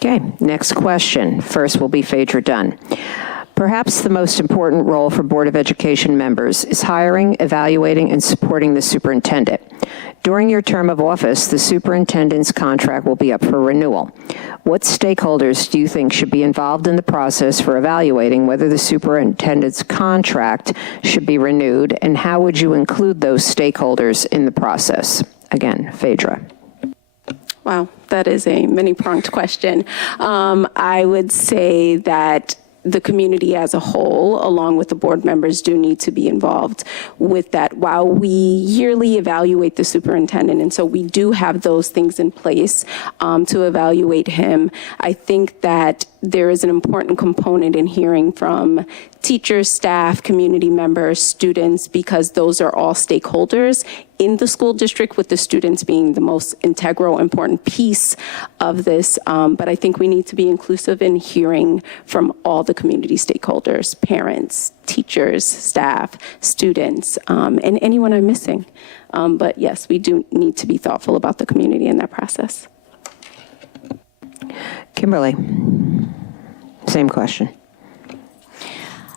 Okay, next question. First will be Phaedra Dunn. Perhaps the most important role for Board of Education members is hiring, evaluating, and supporting the superintendent. During your term of office, the superintendent's contract will be up for renewal. What stakeholders do you think should be involved in the process for evaluating whether the superintendent's contract should be renewed, and how would you include those stakeholders in the process? Again, Phaedra. Wow, that is a many-pronged question. I would say that the community as a whole, along with the board members, do need to be involved with that while we yearly evaluate the superintendent. And so we do have those things in place to evaluate him. I think that there is an important component in hearing from teachers, staff, community members, students, because those are all stakeholders in the school district, with the students being the most integral, important piece of this. But I think we need to be inclusive in hearing from all the community stakeholders, parents, teachers, staff, students, and anyone I'm missing. But yes, we do need to be thoughtful about the community in that process. Kimberly, same question.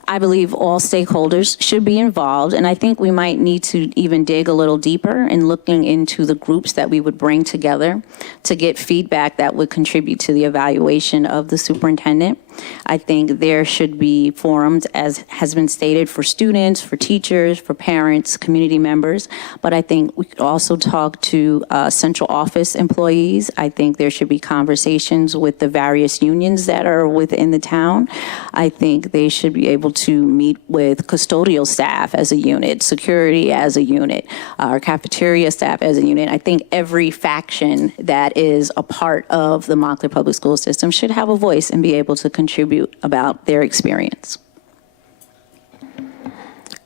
I believe all stakeholders should be involved, and I think we might need to even dig a little deeper in looking into the groups that we would bring together to get feedback that would contribute to the evaluation of the superintendent. I think there should be forums, as has been stated, for students, for teachers, for parents, community members, but I think we could also talk to central office employees. I think there should be conversations with the various unions that are within the town. I think they should be able to meet with custodial staff as a unit, security as a unit, our cafeteria staff as a unit. I think every faction that is a part of the Montclair Public School System should have a voice and be able to contribute about their experience.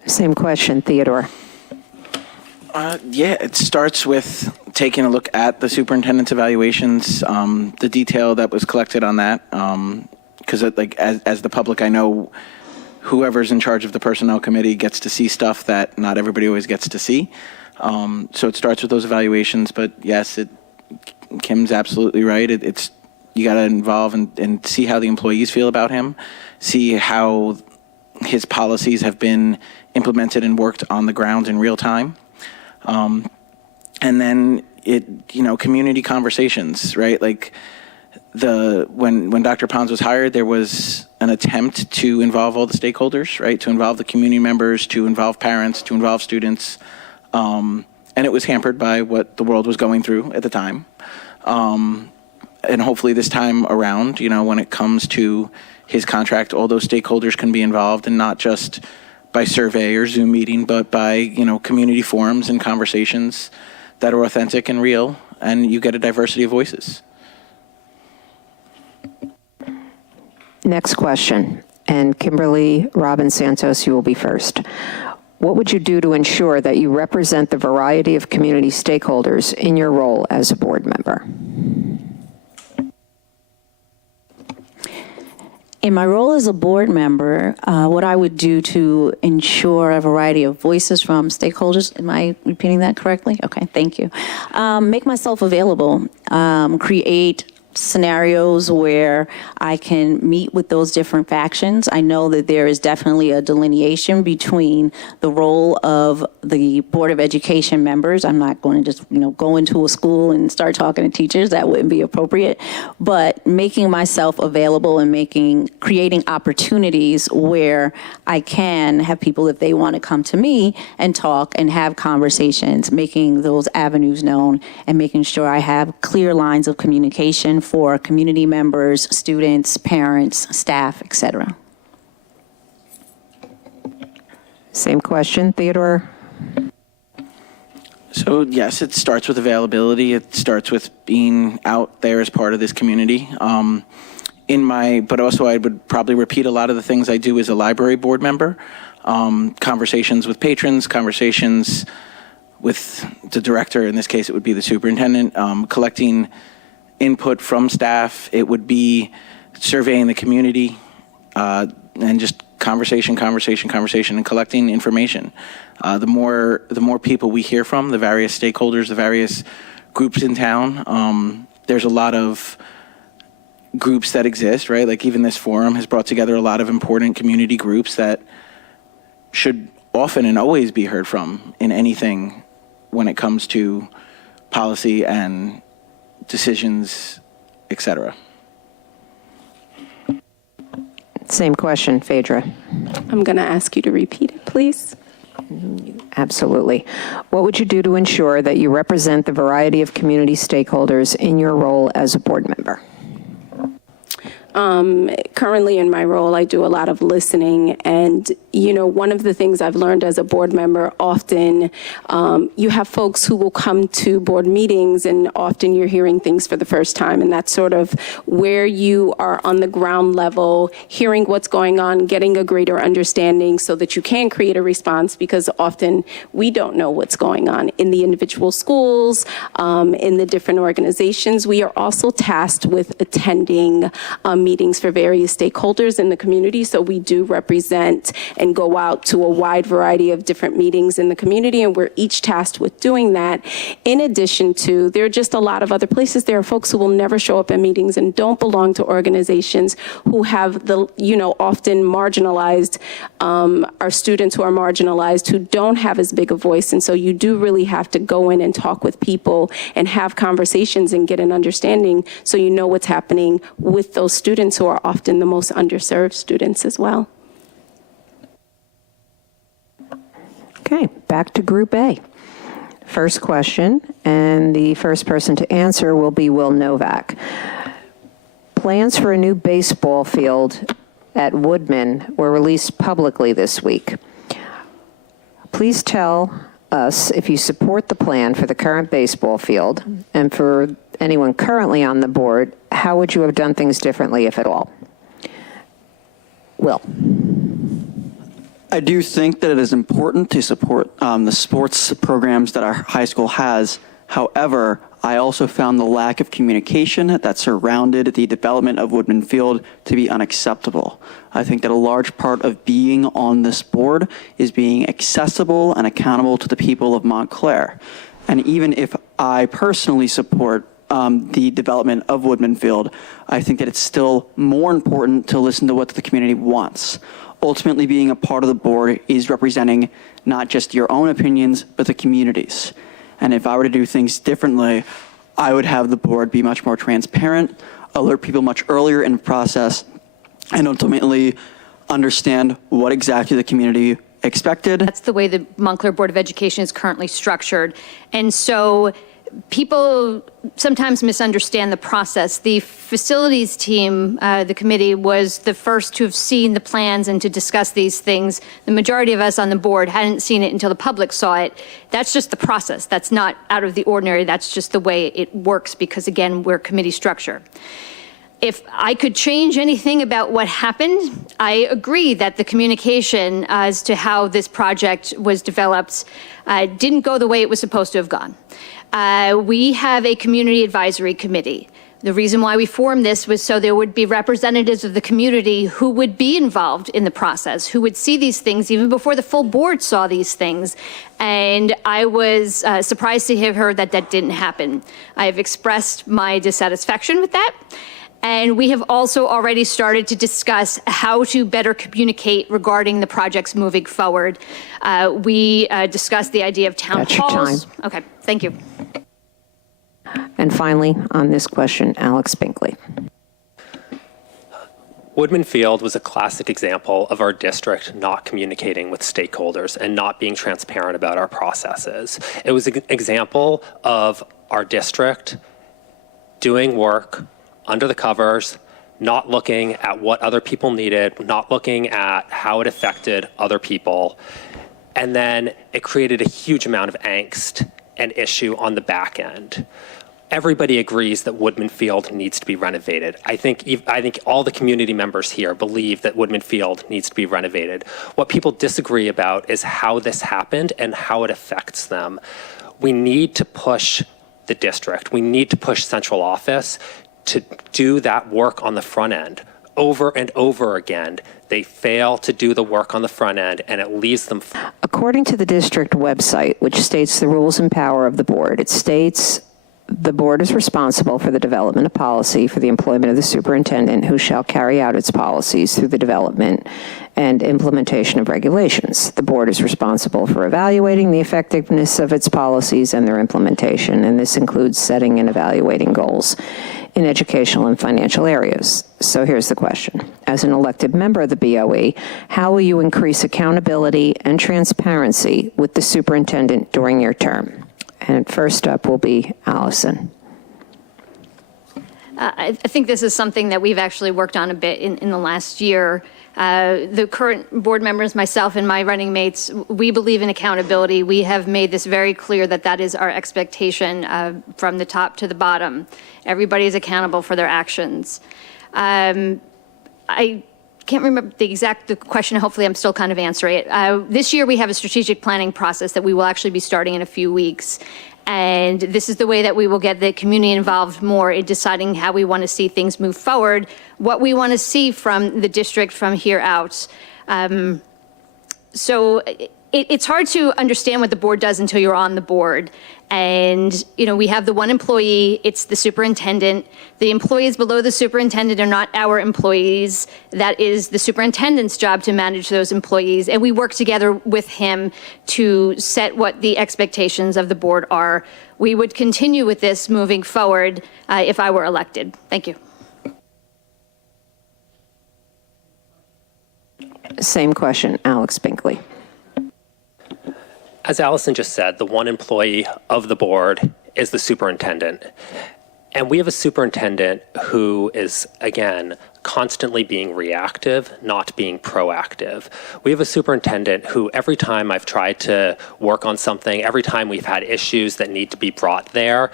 Same question, Theodore. Yeah, it starts with taking a look at the superintendent's evaluations, the detail that was collected on that, because as the public, I know whoever's in charge of the personnel committee gets to see stuff that not everybody always gets to see. So it starts with those evaluations, but yes, Kim's absolutely right. It's You got to involve and see how the employees feel about him, see how his policies have been implemented and worked on the ground in real time. And then community conversations, right? Like when Dr. Pons was hired, there was an attempt to involve all the stakeholders, right? To involve the community members, to involve parents, to involve students. And it was hampered by what the world was going through at the time. And hopefully this time around, when it comes to his contract, all those stakeholders can be involved, and not just by survey or Zoom meeting, but by, community forums and conversations that are authentic and real, and you get a diversity of voices. Next question, and Kimberly Robin Santos, you will be first. What would you do to ensure that you represent the variety of community stakeholders in your role as a board member? In my role as a board member, what I would do to ensure a variety of voices from stakeholders, am I repeating that correctly? Okay, thank you. Make myself available, create scenarios where I can meet with those different factions. I know that there is definitely a delineation between the role of the Board of Education members. I'm not going to just, go into a school and start talking to teachers. That wouldn't be appropriate. But making myself available and creating opportunities where I can have people, if they want to come to me and talk and have conversations, making those avenues known and making sure I have clear lines of communication for community members, students, parents, staff, etc. Same question, Theodore? So yes, it starts with availability. It starts with being out there as part of this community. But also I would probably repeat a lot of the things I do as a library board member. Conversations with patrons, conversations with the director, in this case it would be the superintendent, collecting input from staff. It would be surveying the community, and just conversation, and collecting information. The more people we hear from, the various stakeholders, the various groups in town, there's a lot of groups that exist, right? Like even this forum has brought together a lot of important community groups that should often and always be heard from in anything when it comes to policy and decisions, etc. Same question, Phaedra. I'm going to ask you to repeat it, please. Absolutely. What would you do to ensure that you represent the variety of community stakeholders in your role as a board member? Currently in my role, I do a lot of listening, and one of the things I've learned as a board member, often you have folks who will come to board meetings, and often you're hearing things for the first time, and that's sort of where you are on the ground level, hearing what's going on, getting a greater understanding so that you can create a response, because often we don't know what's going on in the individual schools, in the different organizations. We are also tasked with attending meetings for various stakeholders in the community, so we do represent and go out to a wide variety of different meetings in the community, and we're each tasked with doing that. In addition to, there are just a lot of other places. There are folks who will never show up at meetings and don't belong to organizations, who have the, often marginalized, our students who are marginalized, who don't have as big a voice. And so you do really have to go in and talk with people and have conversations and get an understanding so you know what's happening with those students who are often the most underserved students as well. Okay, back to Group A. First question, and the first person to answer will be Will Novak. Plans for a new baseball field at Woodman were released publicly this week. Please tell us if you support the plan for the current baseball field, and for anyone currently on the board, how would you have done things differently, if at all? Will. I do think that it is important to support the sports programs that our high school has. However, I also found the lack of communication that surrounded the development of Woodman Field to be unacceptable. I think that a large part of being on this board is being accessible and accountable to the people of Montclair. And even if I personally support the development of Woodman Field, I think that it's still more important to listen to what the community wants. Ultimately, being a part of the board is representing not just your own opinions, but the community's. And if I were to do things differently, I would have the board be much more transparent, alert people much earlier in the process, and ultimately understand what exactly the community expected. That's the way the Montclair Board of Education is currently structured. And so people sometimes misunderstand the process. The facilities team, the committee, was the first to have seen the plans and to discuss these things. The majority of us on the board hadn't seen it until the public saw it. That's just the process. That's not out of the ordinary. That's just the way it works because, again, we're committee structure. If I could change anything about what happened, I agree that the communication as to how this project was developed didn't go the way it was supposed to have gone. We have a community advisory committee. The reason why we formed this was so there would be representatives of the community who would be involved in the process, who would see these things even before the full board saw these things. And I was surprised to hear that that didn't happen. I have expressed my dissatisfaction with that. And we have also already started to discuss how to better communicate regarding the projects moving forward. We discussed the idea of town That's your halls. time. Okay, thank you. And finally, on this question, Alex Binkley. Woodman Field was a classic example of our district not communicating with stakeholders and not being transparent about our processes. It was an example of our district doing work under the covers, not looking at what other people needed, not looking at how it affected other people. And then it created a huge amount of angst and issue on the back end. Everybody agrees that Woodman Field needs to be renovated. I think all the community members here believe that Woodman Field needs to be renovated. What people disagree about is how this happened and how it affects them. We need to push the district. We need to push central office to do that work on the front end. Over and over again, they fail to do the work on the front end, and it leaves them. According to the district website, which states the rules and power of the board, it states the board is responsible for the development of policy for the employment of the superintendent, who shall carry out its policies through the development and implementation of regulations. The board is responsible for evaluating the effectiveness of its policies and their implementation, and this includes setting and evaluating goals in educational and financial areas. So here's the question. As an elected member of the BOE, how will you increase accountability and transparency with the superintendent during your term? And first up will be Allison. I think this is something that we've actually worked on a bit in the last year. The current board members, myself and my running mates, we believe in accountability. We have made this very clear that that is our expectation from the top to the bottom. Everybody is accountable for their actions. I can't remember the question. Hopefully I'm still kind of answering it. This year we have a strategic planning process that we will actually be starting in a few weeks. And this is the way that we will get the community involved more in deciding how we want to see things move forward, what we want to see from the district from here out. So it's hard to understand what the board does until you're on the board. And, you know, we have the one employee, it's the superintendent. The employees below the superintendent are not our employees. That is the superintendent's job to manage those employees. And we work together with him to set what the expectations of the board are. We would continue with this moving forward if I were elected. Thank you. Same question, Alex Binkley. As Allison just said, the one employee of the board is the superintendent. And we have a superintendent who is, again, constantly being reactive, not being proactive. We have a superintendent who, every time I've tried to work on something, every time we've had issues that need to be brought there,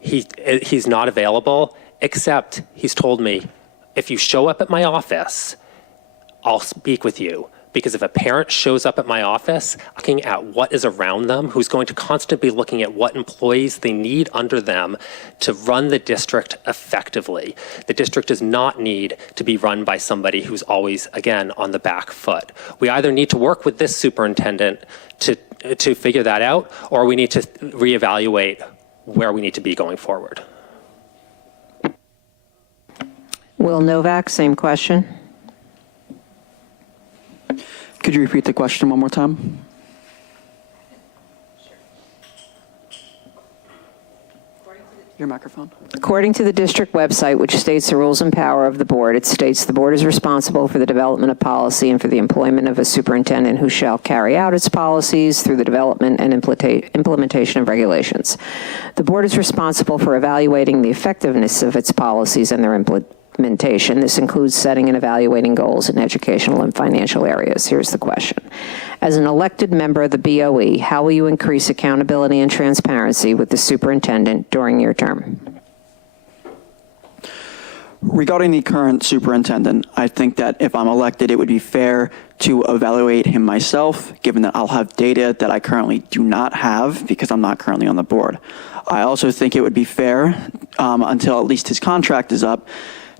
he's not available, except he's told me, if you show up at my office, I'll speak with you. Because if a parent shows up at my office looking at what is around them, who's going to constantly be looking at what employees they need under them to run the district effectively. The district does not need to be run by somebody who's always, again, on the back foot. We either need to work with this superintendent to figure that out, or we need to reevaluate where we need to be going forward. Will Novak, same question. Could you repeat the question one more time? Your microphone. According to the district website, which states the rules and power of the board, it states the board is responsible for the development of policy and for the employment of a superintendent who shall carry out its policies through the development and implementation of regulations. The board is responsible for evaluating the effectiveness of its policies and their implementation. This includes setting and evaluating goals in educational and financial areas. Here's the question. As an elected member of the BOE, how will you increase accountability and transparency with the superintendent during your term? Regarding the current superintendent, I think that if I'm elected, it would be fair to evaluate him myself, given that I'll have data that I currently do not have because I'm not currently on the board. I also think it would be fair, until at least his contract is up,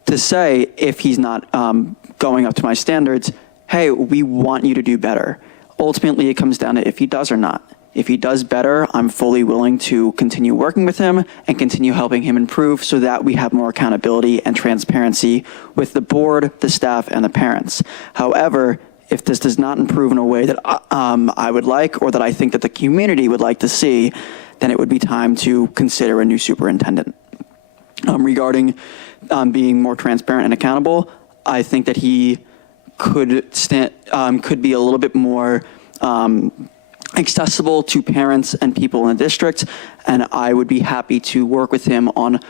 to say if he's not going up to my standards, hey, we want you to do better. Ultimately, it comes down to if he does or not. If he does better, I'm fully willing to continue working with him and continue helping him improve so that we have more accountability and transparency with the board, the staff, and the parents. However, if this does not improve in a way that I would like or that I think that the community would like to see, then it would be time to consider a new superintendent. Regarding being more transparent and accountable, I think that he could be a little bit more accessible to parents and people in the district, and I would be happy to work with him on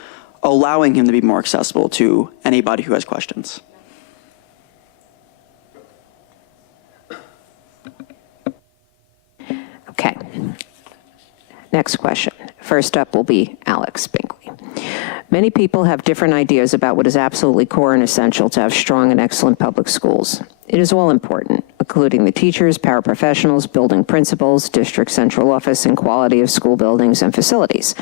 allowing him to be more accessible to anybody who has questions. Okay. Next question. First up will be Alex Binkley. Many people have different ideas about what is absolutely core and essential to have strong and excellent public schools. It is all important, including the teachers, paraprofessionals, building principals, district central office, and quality of school buildings and facilities.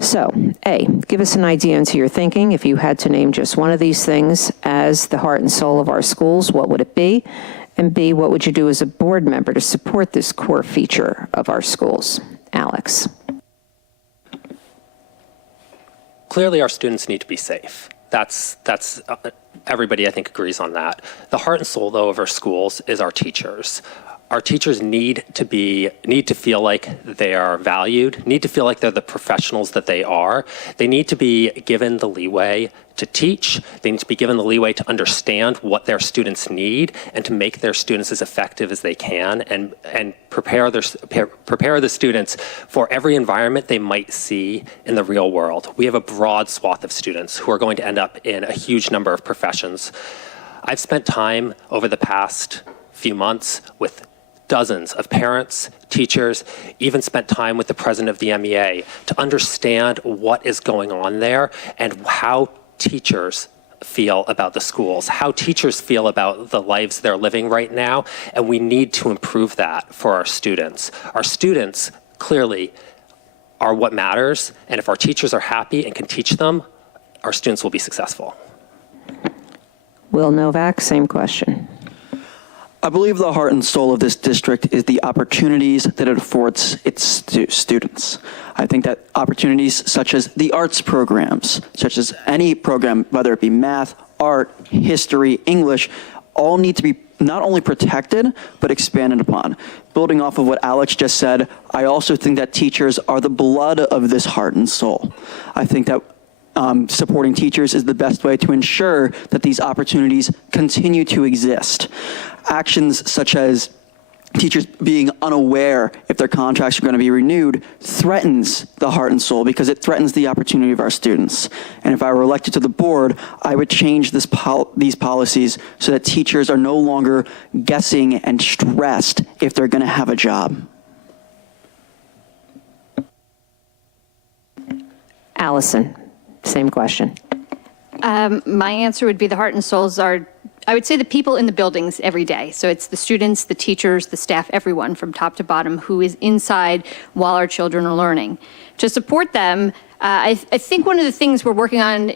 So, A, give us an idea into your thinking. If you had to name just one of these things as the heart and soul of our schools, what would it be? And B, what would you do as a board member to support this core feature of our schools? Alex. Clearly, our students need to be safe. That's everybody, I think, agrees on that. The heart and soul, though, of our schools is our teachers. Our teachers need to feel like they are valued, need to feel like they're the professionals that they are. They need to be given the leeway to teach. They need to be given the leeway to understand what their students need and to make their students as effective as they can and prepare the students for every environment they might see in the real world. We have a broad swath of students who are going to end up in a huge number of professions. I've spent time over the past few months with dozens of parents, teachers, even spent time with the president of the MEA to understand what is going on there and how teachers feel about the schools, how teachers feel about the lives they're living right now, and we need to improve that for our students. Our students clearly are what matters, and if our teachers are happy and can teach them, our students will be successful. Will Novak, same question. I believe the heart and soul of this district is the opportunities that it affords its students. I think that opportunities such as the arts programs, such as any program, whether it be math, art, history, English, all need to be not only protected, but expanded upon. Building off of what Alex just said, I also think that teachers are the blood of this heart and soul. I think that supporting teachers is the best way to ensure that these opportunities continue to exist. Actions such as teachers being unaware if their contracts are going to be renewed threatens the heart and soul because it threatens the opportunity of our students. And if I were elected to the board, I would change these policies so that teachers are no longer guessing and stressed if they're going to have a job. Allison, same question. My answer would be the heart and souls are, I would say, the people in the buildings every day. So it's the students, the teachers, the staff, everyone from top to bottom who is inside while our children are learning. To support them, I think one of the things we're working on,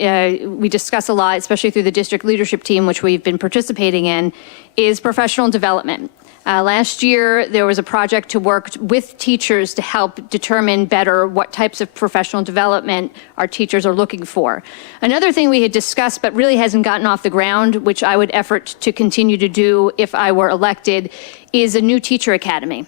we discuss a lot, especially through the district leadership team, which we've been participating in, is professional development. Last year, there was a project to work with teachers to help determine better what types of professional development our teachers are looking for. Another thing we had discussed but really hasn't gotten off the ground, which I would effort to continue to do if I were elected, is a new teacher academy.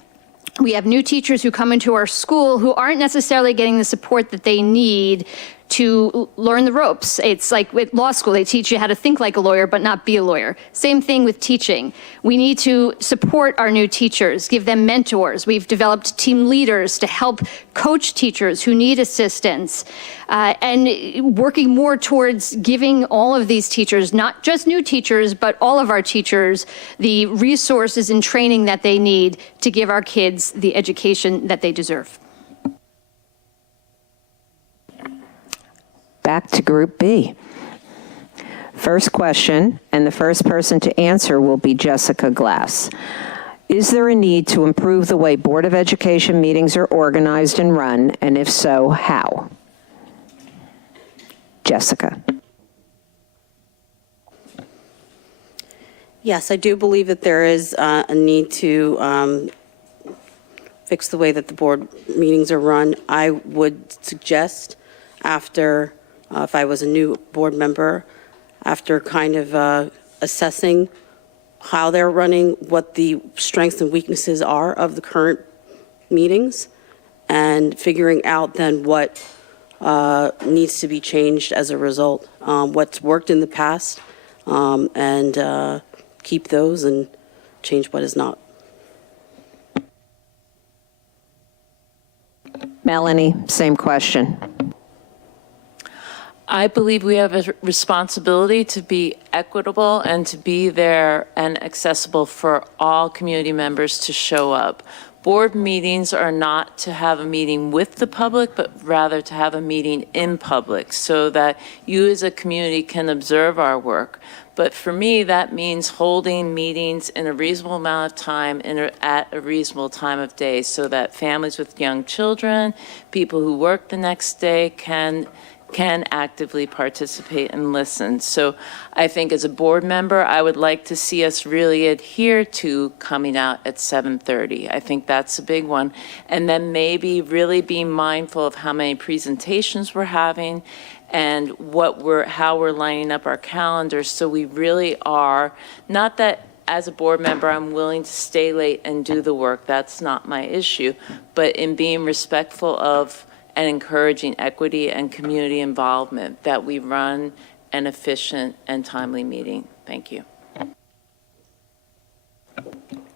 We have new teachers who come into our school who aren't necessarily getting the support that they need to learn the ropes. It's like with law school, they teach you how to think like a lawyer but not be a lawyer. Same thing with teaching. We need to support our new teachers, give them mentors. We've developed team leaders to help coach teachers who need assistance, and working more towards giving all of these teachers, not just new teachers, but all of our teachers, the resources and training that they need to give our kids the education that they deserve. Back to Group B. First question, and the first person to answer will be Jessica Glass. Is there a need to improve the way Board of Education meetings are organized and run, and if so, how? Jessica. Yes, I do believe that there is a need to fix the way that the board meetings are run. I would suggest after, if I was a new board member, after kind of assessing how they're running, what the strengths and weaknesses are of the current meetings, and figuring out then what needs to be changed as a result, what's worked in the past, and keep those and change what is not. Melanie, same question. I believe we have a responsibility to be equitable and to be there and accessible for all community members to show up. Board meetings are not to have a meeting with the public, but rather to have a meeting in public so that you as a community can observe our work. But for me, that means holding meetings in a reasonable amount of time and at a reasonable time of day so that families with young children, people who work the next day can actively participate and listen. So I think as a board member, I would like to see us really adhere to coming out at 7:30. I think that's a big one. And then maybe really being mindful of how many presentations we're having and how we're lining up our calendars so we really are, not that as a board member I'm willing to stay late and do the work, that's not my issue, but in being respectful of and encouraging equity and community involvement, that we run an efficient and timely meeting. Thank you.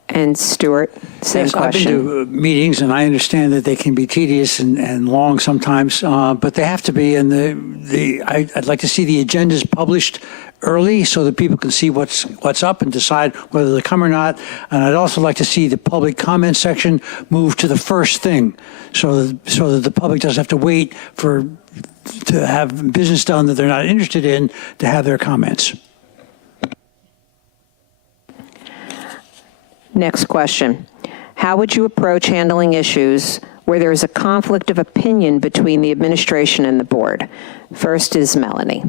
And Stuart, same Yes, question. I've been to meetings, and I understand that they can be tedious and long sometimes, but they have to be. And I'd like to see the agendas published early so that people can see what's up and decide whether they come or not. And I'd also like to see the public comment section move to the first thing, so that the public doesn't have to wait to have business done that they're not interested in to have their comments. Next question. How would you approach handling issues where there is a conflict of opinion between the administration and the board? First is Melanie.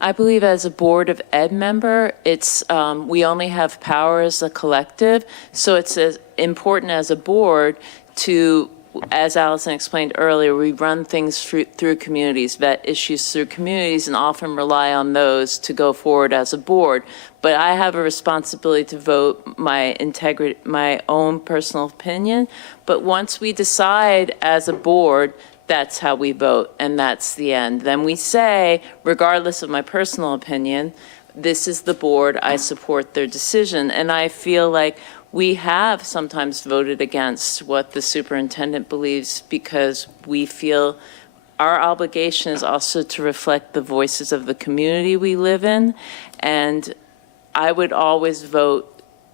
I believe as a Board of Ed member, we only have power as a collective, so it's as important as a board to, as Allison explained earlier, we run things through communities, vet issues through communities, and often rely on those to go forward as a board. But I have a responsibility to vote my own personal opinion. But once we decide as a board, that's how we vote, and that's the end. Then we say, regardless of my personal opinion, this is the board, I support their decision. And I feel like we have sometimes voted against what the superintendent believes because we feel our obligation is also to reflect the voices of the community we live in. And I would always vote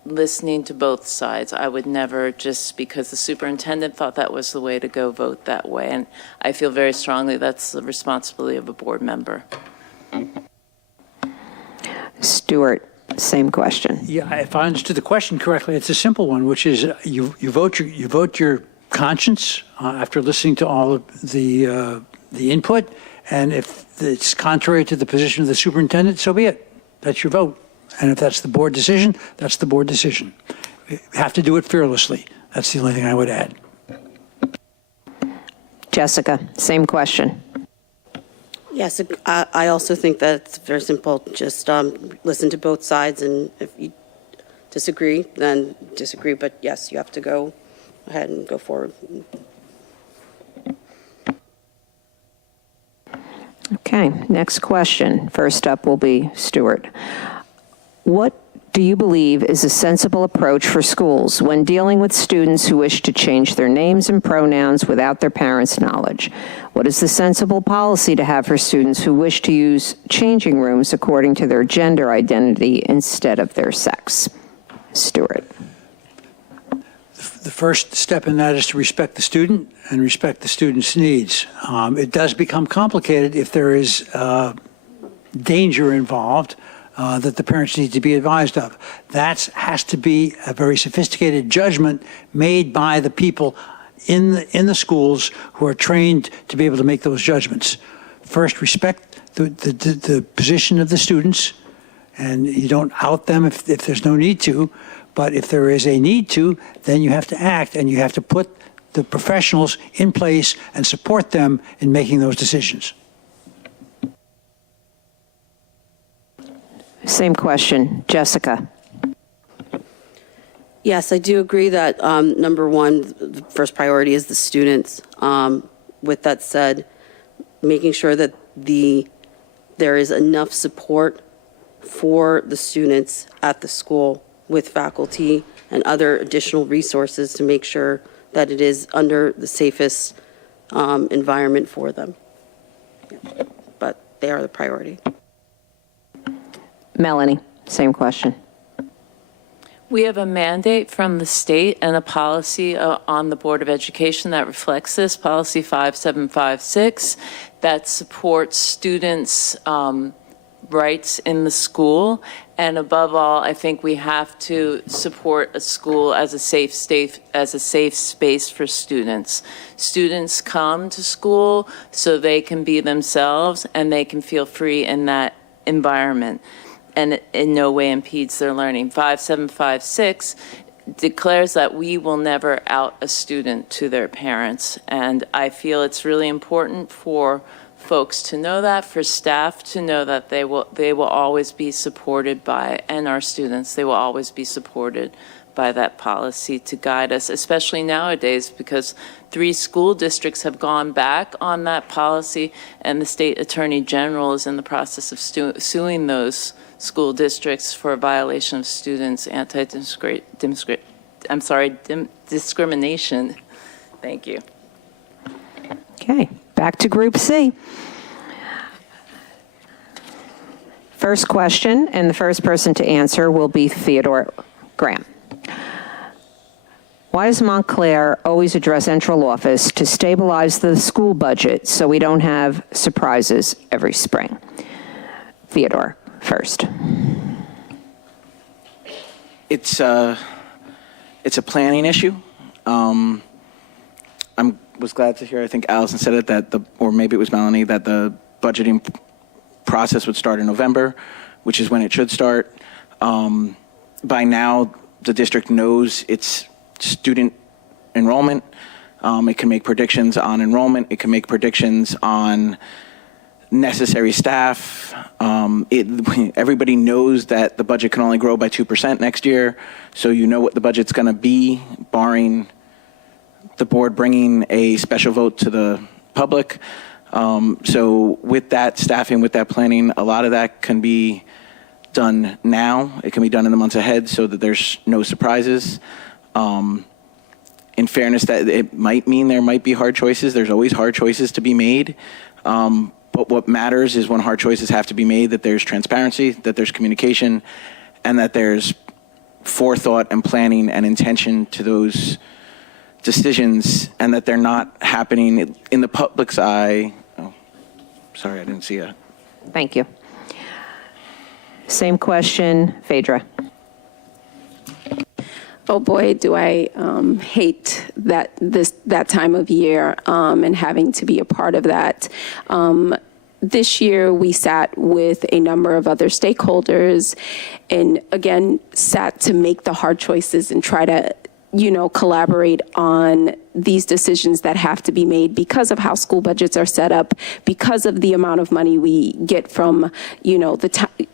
listening to both sides. I would never, just because the superintendent thought that was the way to go, vote that way. And I feel very strongly that's the responsibility of a board member. Stuart, same question. Yeah, if I understood the question correctly, it's a simple one, which is you vote your conscience after listening to all of the input, and if it's contrary to the position of the superintendent, so be it. That's your vote. And if that's the board decision, that's the board decision. We have to do it fearlessly. That's the only thing I would add. Jessica, same question. Yes, I also think that it's very simple. Just listen to both sides, and if you disagree, then disagree. But yes, you have to go ahead and go forward. Okay, next question. First up will be Stuart. What do you believe is a sensible approach for schools when dealing with students who wish to change their names and pronouns without their parents' knowledge? What is the sensible policy to have for students who wish to use changing rooms according to their gender identity instead of their sex? Stuart. The first step in that is to respect the student and respect the student's needs. It does become complicated if there is danger involved that the parents need to be advised of. That has to be a very sophisticated judgment made by the people in the schools who are trained to be able to make those judgments. First, respect the position of the students, and you don't out them if there's no need to. But if there is a need to, then you have to act, and you have to put the professionals in place and support them in making those decisions. Same question. Jessica. Yes, I do agree that number one, the first priority is the students. With that said, making sure that there is enough support for the students at the school with faculty and other additional resources to make sure that it is under the safest environment for them. Yeah. But they are the priority. Melanie, same question. We have a mandate from the state and a policy on the Board of Education that reflects this, Policy 5756, that supports students' rights in the school. And above all, I think we have to support a school as a safe space for students. Students come to school so they can be themselves and they can feel free in that environment, and it in no way impedes their learning. 5756 declares that we will never out a student to their parents, and I feel it's really important for folks to know that, for staff to know that they will always be supported by, and our students, they will always be supported by that policy to guide us, especially nowadays, because 3 school districts have gone back on that policy, and the state attorney general is in the process of suing those school districts for a violation of students' discrimination. Thank you. Okay, back to Group C. First question, and the first person to answer will be Theodore Graham. Why does Montclair always address central office to stabilize the school budget so we don't have surprises every spring? Theodore, first. It's a planning issue. Was glad to hear, I think Allison said it, or maybe it was Melanie, that the budgeting process would start in November, which is when it should start. By now, the district knows its student enrollment. It can make predictions on enrollment. It can make predictions on necessary staff. Everybody knows that the budget can only grow by 2% next year, so you know what the budget's going to be, barring the board bringing a special vote to the public. So with that staffing, with that planning, a lot of that can be done now. It can be done in the months ahead so that there's no surprises. In fairness, that it might mean there might be hard choices. There's always hard choices to be made. But what matters is when hard choices have to be made, that there's transparency, that there's communication, and that there's forethought and planning and intention to those decisions, and that they're not happening in the public's eye. Oh, sorry, I didn't see a. Thank you. Same question, Phaedra. Oh boy, do I hate that time of year and having to be a part of that. this year, we sat with a number of other stakeholders and, again, sat to make the hard choices and try to, collaborate on these decisions that have to be made because of how school budgets are set up, because of the amount of money we get from,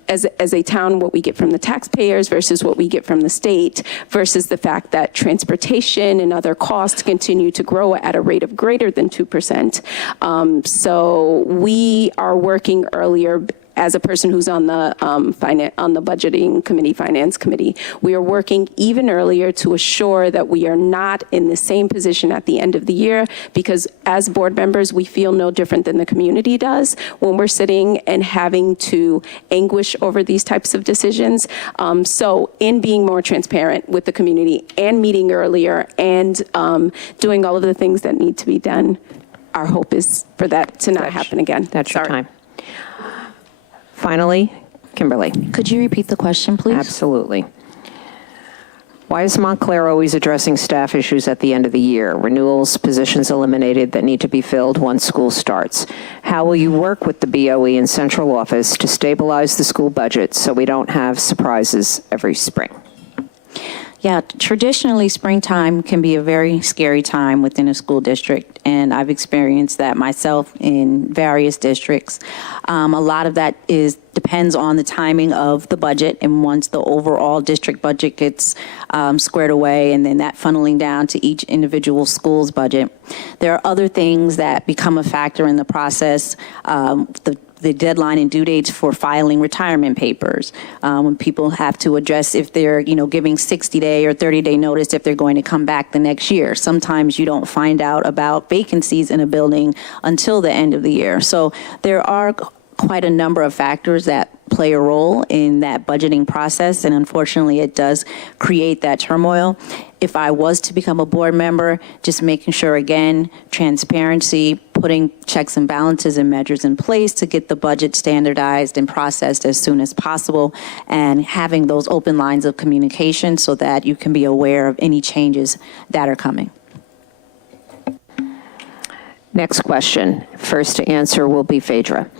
as a town, what we get from the taxpayers versus what we get from the state, versus the fact that transportation and other costs continue to grow at a rate of greater than 2%. So we are working earlier. As a person who's on the budgeting committee, finance committee, we are working even earlier to assure that we are not in the same position at the end of the year, because as board members, we feel no different than the community does when we're sitting and having to anguish over these types of decisions. So in being more transparent with the community and meeting earlier and doing all of the things that need to be done, our hope is for that to not happen again. That's your time. Finally, Kimberly. Could you repeat the question, please? Absolutely. Why is Montclair always addressing staff issues at the end of the year? Renewals, positions eliminated that need to be filled once school starts. How will you work with the BOE and central office to stabilize the school budget so we don't have surprises every spring? Yeah, traditionally, springtime can be a very scary time within a school district, and I've experienced that myself in various districts. A lot of that depends on the timing of the budget, and once the overall district budget gets squared away, and then that funneling down to each individual school's budget. There are other things that become a factor in the process. The deadline and due dates for filing retirement papers, when people have to address if they're, giving 60-day or 30-day notice if they're going to come back the next year. Sometimes you don't find out about vacancies in a building until the end of the year. So there are quite a number of factors that play a role in that budgeting process, and unfortunately it does create that turmoil. If I was to become a board member, just making sure, again, transparency, putting checks and balances and measures in place to get the budget standardized and processed as soon as possible, and having those open lines of communication so that you can be aware of any changes that are coming. Next question. First to answer will be Phaedra.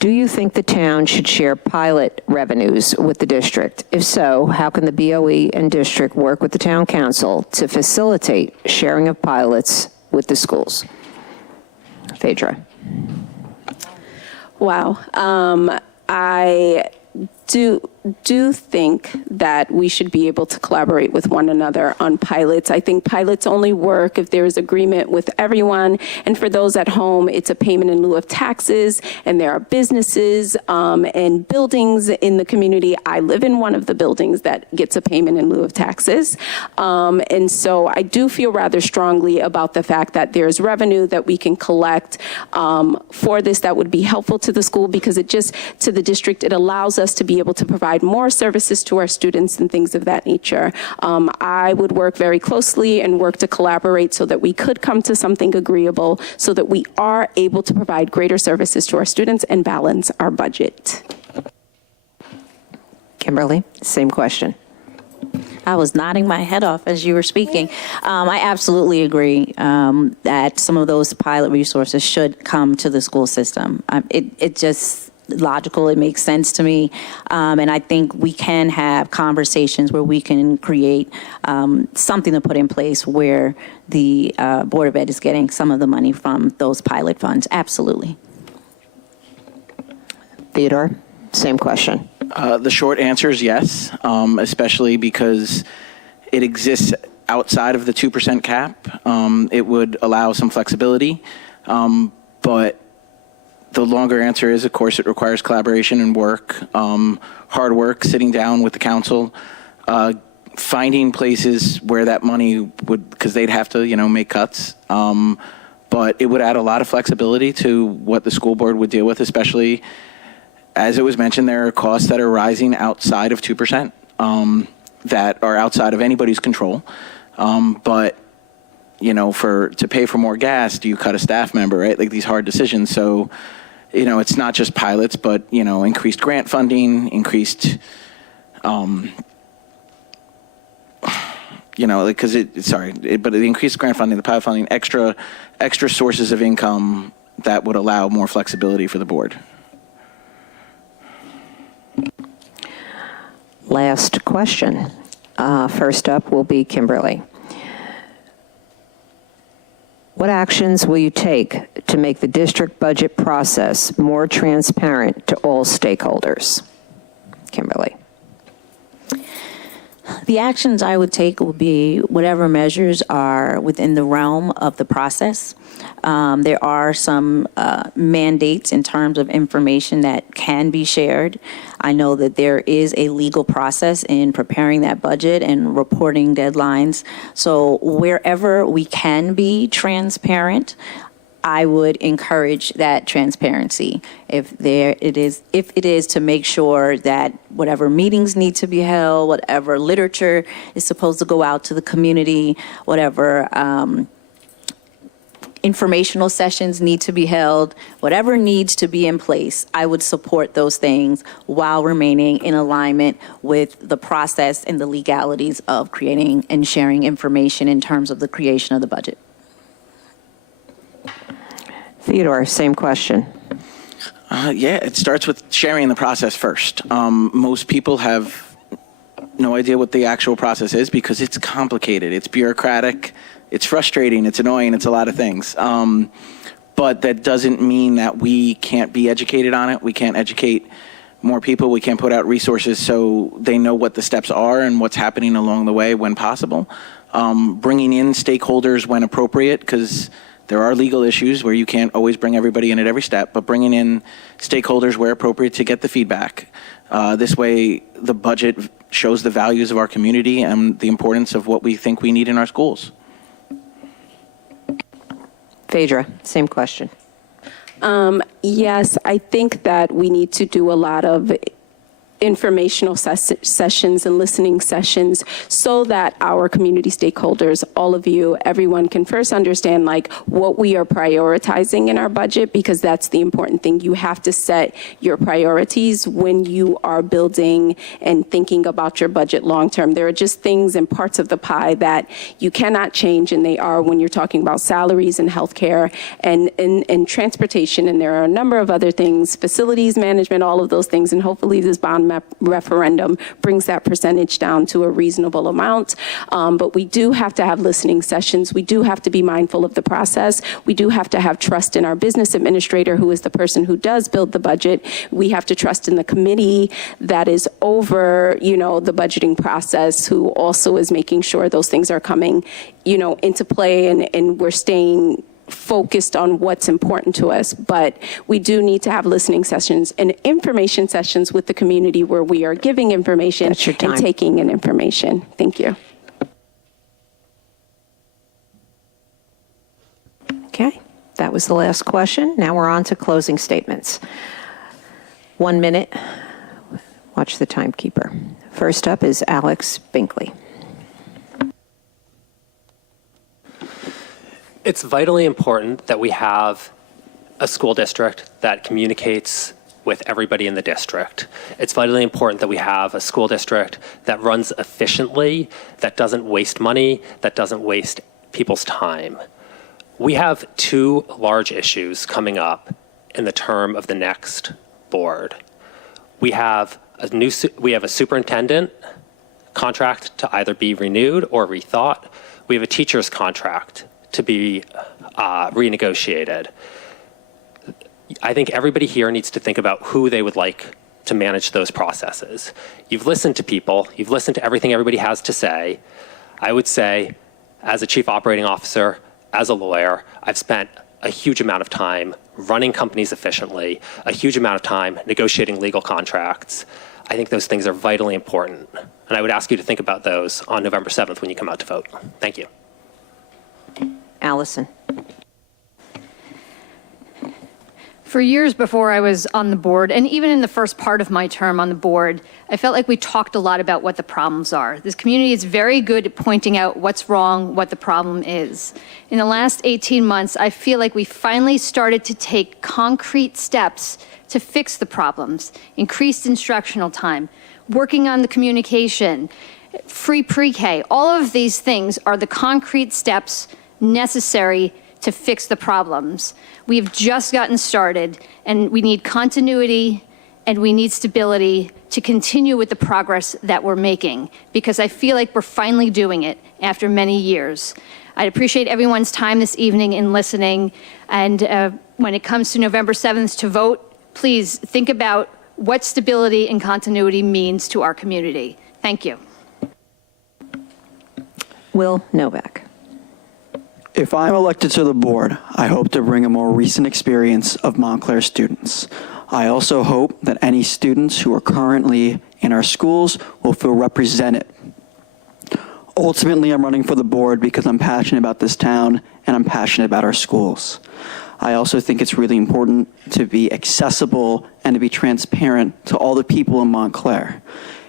Do you think the town should share pilot revenues with the district? If so, how can the BOE and district work with the town council to facilitate sharing of pilots with the schools? Phaedra. Wow. I do think that we should be able to collaborate with one another on pilots. I think pilots only work if there is agreement with everyone. And for those at home, it's a payment in lieu of taxes, and there are businesses and buildings in the community. I live in one of the buildings that gets a payment in lieu of taxes. And so I do feel rather strongly about the fact that there's revenue that we can collect for this that would be helpful to the school, because to the district, it allows us to be able to provide more services to our students and things of that nature. I would work very closely and work to collaborate so that we could come to something agreeable so that we are able to provide greater services to our students and balance our budget. Kimberly, same question. I was nodding my head off as you were speaking. I absolutely agree that some of those pilot resources should come to the school system. It just logical, it makes sense to me, and I think we can have conversations where we can create something to put in place where the Board of Ed is getting some of the money from those pilot funds. Absolutely. Theodore, same question. The short answer is yes, especially because it exists outside of the 2% cap. It would allow some flexibility, but the longer answer is, of course, it requires collaboration and work, hard work, sitting down with the council, finding places where that money would, because they'd have to, make cuts. But it would add a lot of flexibility to what the school board would deal with, especially, as it was mentioned, there are costs that are rising outside of 2%, that are outside of anybody's control. But to pay for more gas, do you cut a staff member, right? Like these hard decisions. So, it's not just pilots, but, increased grant funding, increased, but the increased grant funding, the pilot funding, extra sources of income that would allow more flexibility for the board. Last question. First up will be Kimberly. What actions will you take to make the district budget process more transparent to all stakeholders? Kimberly. The actions I would take will be whatever measures are within the realm of the process. There are some mandates in terms of information that can be shared. I know that there is a legal process in preparing that budget and reporting deadlines. So wherever we can be transparent, I would encourage that transparency. If it is to make sure that whatever meetings need to be held, whatever literature is supposed to go out to the community, whatever informational sessions need to be held, whatever needs to be in place, I would support those things while remaining in alignment with the process and the legalities of creating and sharing information in terms of the creation of the budget. Theodore, same question. Yeah, it starts with sharing the process first. Most people have no idea what the actual process is because it's complicated, it's bureaucratic, it's frustrating, it's annoying, it's a lot of things. But that doesn't mean that we can't be educated on it. We can't educate more people. We can't put out resources so they know what the steps are and what's happening along the way when possible. Bringing in stakeholders when appropriate, because there are legal issues where you can't always bring everybody in at every step, but bringing in stakeholders where appropriate to get the feedback. This way, the budget shows the values of our community and the importance of what we think we need in our schools. Phaedra, same question. Yes, I think that we need to do a lot of informational sessions and listening sessions so that our community stakeholders, all of you, everyone can first understand like what we are prioritizing in our budget, because that's the important thing. You have to set your priorities when you are building and thinking about your budget long term. There are just things and parts of the pie that you cannot change, and they are when you're talking about salaries and healthcare and transportation, and there are a number of other things, facilities management, all of those things, and hopefully this bond referendum brings that percentage down to a reasonable amount. But we do have to have listening sessions. We do have to be mindful of the process. We do have to have trust in our business administrator, who is the person who does build the budget. We have to trust in the committee that is over, the budgeting process, who also is making sure those things are coming, into play, and we're staying focused on what's important to us. But we do need to have listening sessions and information sessions with the community where we are giving information and taking in information. Thank you. Okay, that was the last question. Now we're on to closing statements. 1 minute. Watch the timekeeper. First up is Alex Binkley. It's vitally important that we have a school district that communicates with everybody in the district. It's vitally important that we have a school district that runs efficiently, that doesn't waste money, that doesn't waste people's time. We have two large issues coming up in the term of the next board. We have a superintendent contract to either be renewed or rethought. We have a teacher's contract to be renegotiated. I think everybody here needs to think about who they would like to manage those processes. You've listened to people, you've listened to everything everybody has to say. I would say, as a chief operating officer, as a lawyer, I've spent a huge amount of time running companies efficiently, a huge amount of time negotiating legal contracts. I think those things are vitally important. And I would ask you to think about those on November 7th when you come out to vote. Thank you. Allison. For years before I was on the board, and even in the first part of my term on the board, I felt like we talked a lot about what the problems are. This community is very good at pointing out what's wrong, what the problem is. In the last 18 months, I feel like we finally started to take concrete steps to fix the problems. Increased instructional time, working on the communication, free pre-K. All of these things are the concrete steps necessary to fix the problems. We've just gotten started, and we need continuity and we need stability to continue with the progress that we're making, because I feel like we're finally doing it after many years. I'd appreciate everyone's time this evening in listening, and when it comes to November 7th to vote, please think about what stability and continuity means to our community. Thank you. Will Novak. If I'm elected to the board, I hope to bring a more recent experience of Montclair students. I also hope that any students who are currently in our schools will feel represented. Ultimately, I'm running for the board because I'm passionate about this town and I'm passionate about our schools. I also think it's really important to be accessible and to be transparent to all the people in Montclair.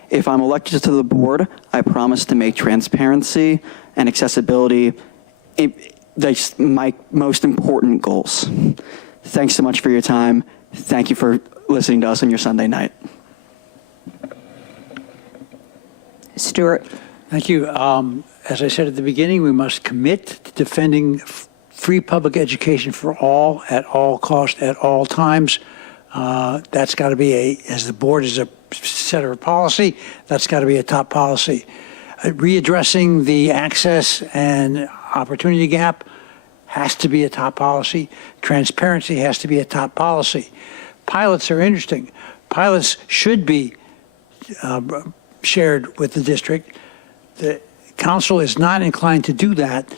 If I'm elected to the board, I promise to make transparency and accessibility my most important goals. Thanks so much for your time. Thank you for listening to us on your Sunday night. Stuart. Thank you. As I said at the beginning, we must commit to defending free public education for all, at all costs, at all times. That's got to be as the board is a setter of policy, that's got to be a top policy. Readdressing the access and opportunity gap has to be a top policy. Transparency has to be a top policy. Pilots are interesting. Pilots should be shared with the district. The council is not inclined to do that.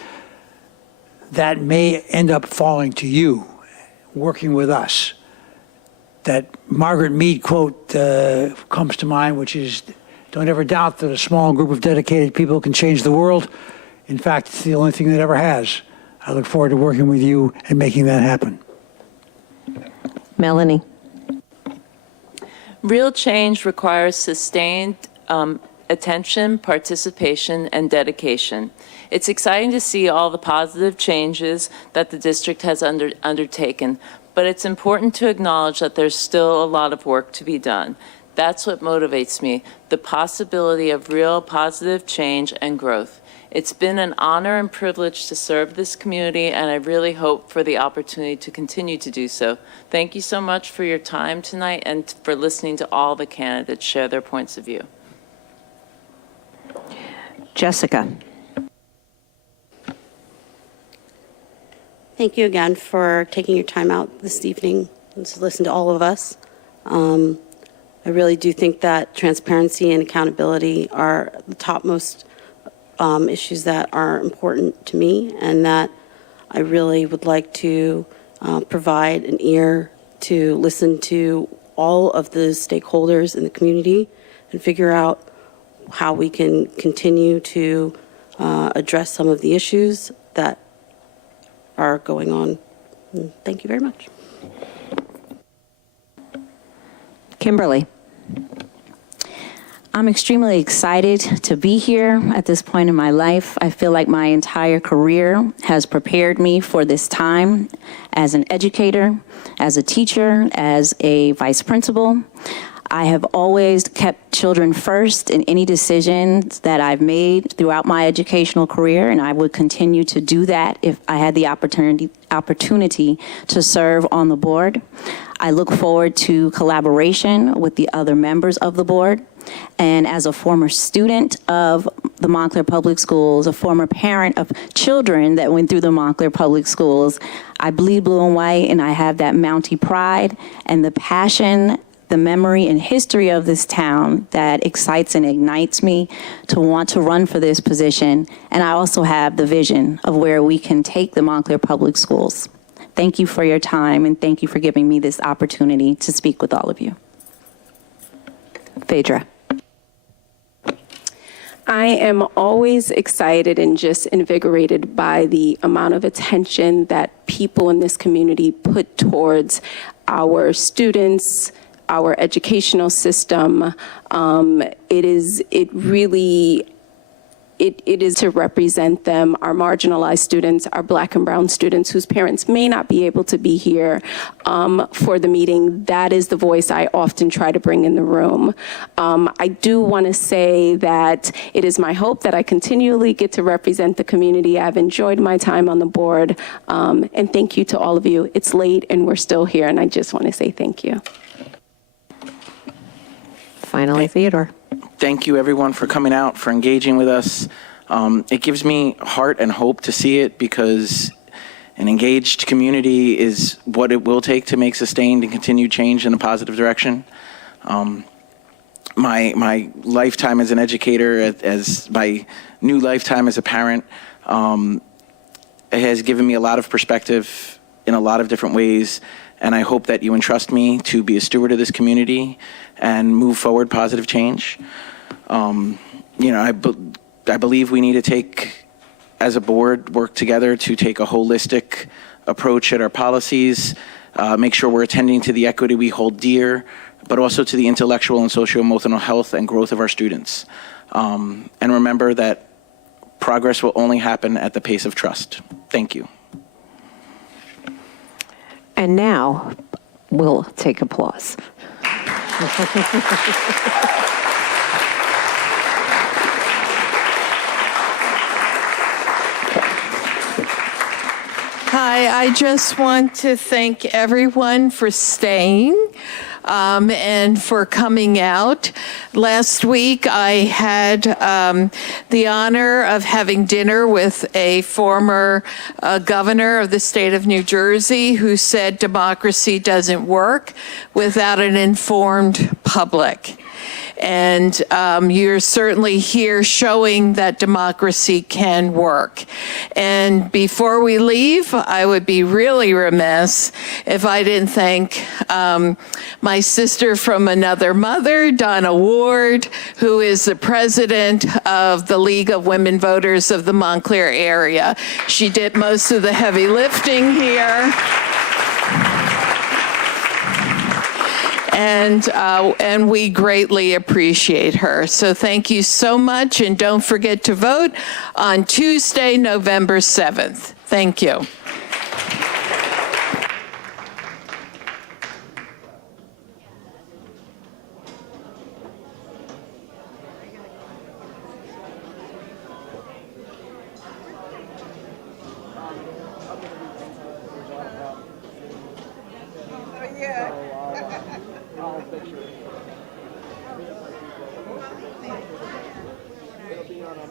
That may end up falling to you, working with us. That Margaret Mead quote comes to mind, which is, "Don't ever doubt that a small group of dedicated people can change the world. In fact, it's the only thing that ever has." I look forward to working with you and making that happen. Melanie. Real change requires sustained attention, participation, and dedication. It's exciting to see all the positive changes that the district has undertaken, but it's important to acknowledge that there's still a lot of work to be done. That's what motivates me, the possibility of real positive change and growth. It's been an honor and privilege to serve this community, and I really hope for the opportunity to continue to do so. Thank you so much for your time tonight and for listening to all the candidates share their points of view. Jessica. Thank you again for taking your time out this evening to listen to all of us. I really do think that transparency and accountability are the topmost issues that are important to me, and that I really would like to provide an ear to listen to all of the stakeholders in the community and figure out how we can continue to address some of the issues that are going on. Thank you very much. Kimberly. I'm extremely excited to be here at this point in my life. I feel like my entire career has prepared me for this time as an educator, as a teacher, as a vice principal. I have always kept children first in any decisions that I've made throughout my educational career, and I would continue to do that if I had the opportunity to serve on the board. I look forward to collaboration with the other members of the board. And as a former student of the Montclair Public Schools, a former parent of children that went through the Montclair Public Schools, I bleed blue and white, and I have that Mountie pride and the passion, the memory and history of this town that excites and ignites me to want to run for this position. And I also have the vision of where we can take the Montclair Public Schools. Thank you for your time, and thank you for giving me this opportunity to speak with all of you. Phaedra. I am always excited and just invigorated by the amount of attention that people in this community put towards our students, our educational system. It really it is to represent them, our marginalized students, our Black and brown students whose parents may not be able to be here for the meeting. That is the voice I often try to bring in the room. I do want to say that it is my hope that I continually get to represent the community. I've enjoyed my time on the board, and thank you to all of you. It's late and we're still here, and I just want to say thank you. Finally, Theodore. Thank you, everyone, for coming out, for engaging with us. It gives me heart and hope to see it, because an engaged community is what it will take to make sustained and continued change in a positive direction. My lifetime as an educator, as my new lifetime as a parent, it has given me a lot of perspective in a lot of different ways, and I hope that you entrust me to be a steward of this community and move forward positive change. I believe we need to take, as a board, work together to take a holistic approach at our policies, make sure we're attending to the equity we hold dear, but also to the intellectual and socio-emotional health and growth of our students. And remember that progress will only happen at the pace of trust. Thank you. And now we'll take applause. Hi, I just want to thank everyone for staying and for coming out. Last week, I had the honor of having dinner with a former governor of the state of New Jersey who said democracy doesn't work without an informed public. And you're certainly here showing that democracy can work. And before we leave, I would be really remiss if I didn't thank my sister from another mother, Donna Ward, who is the president of the League of Women Voters of the Montclair area. She did most of the heavy lifting here. And we greatly appreciate her. So thank you so much, and don't forget to vote on Tuesday, November 7th. Thank you. It'll be on a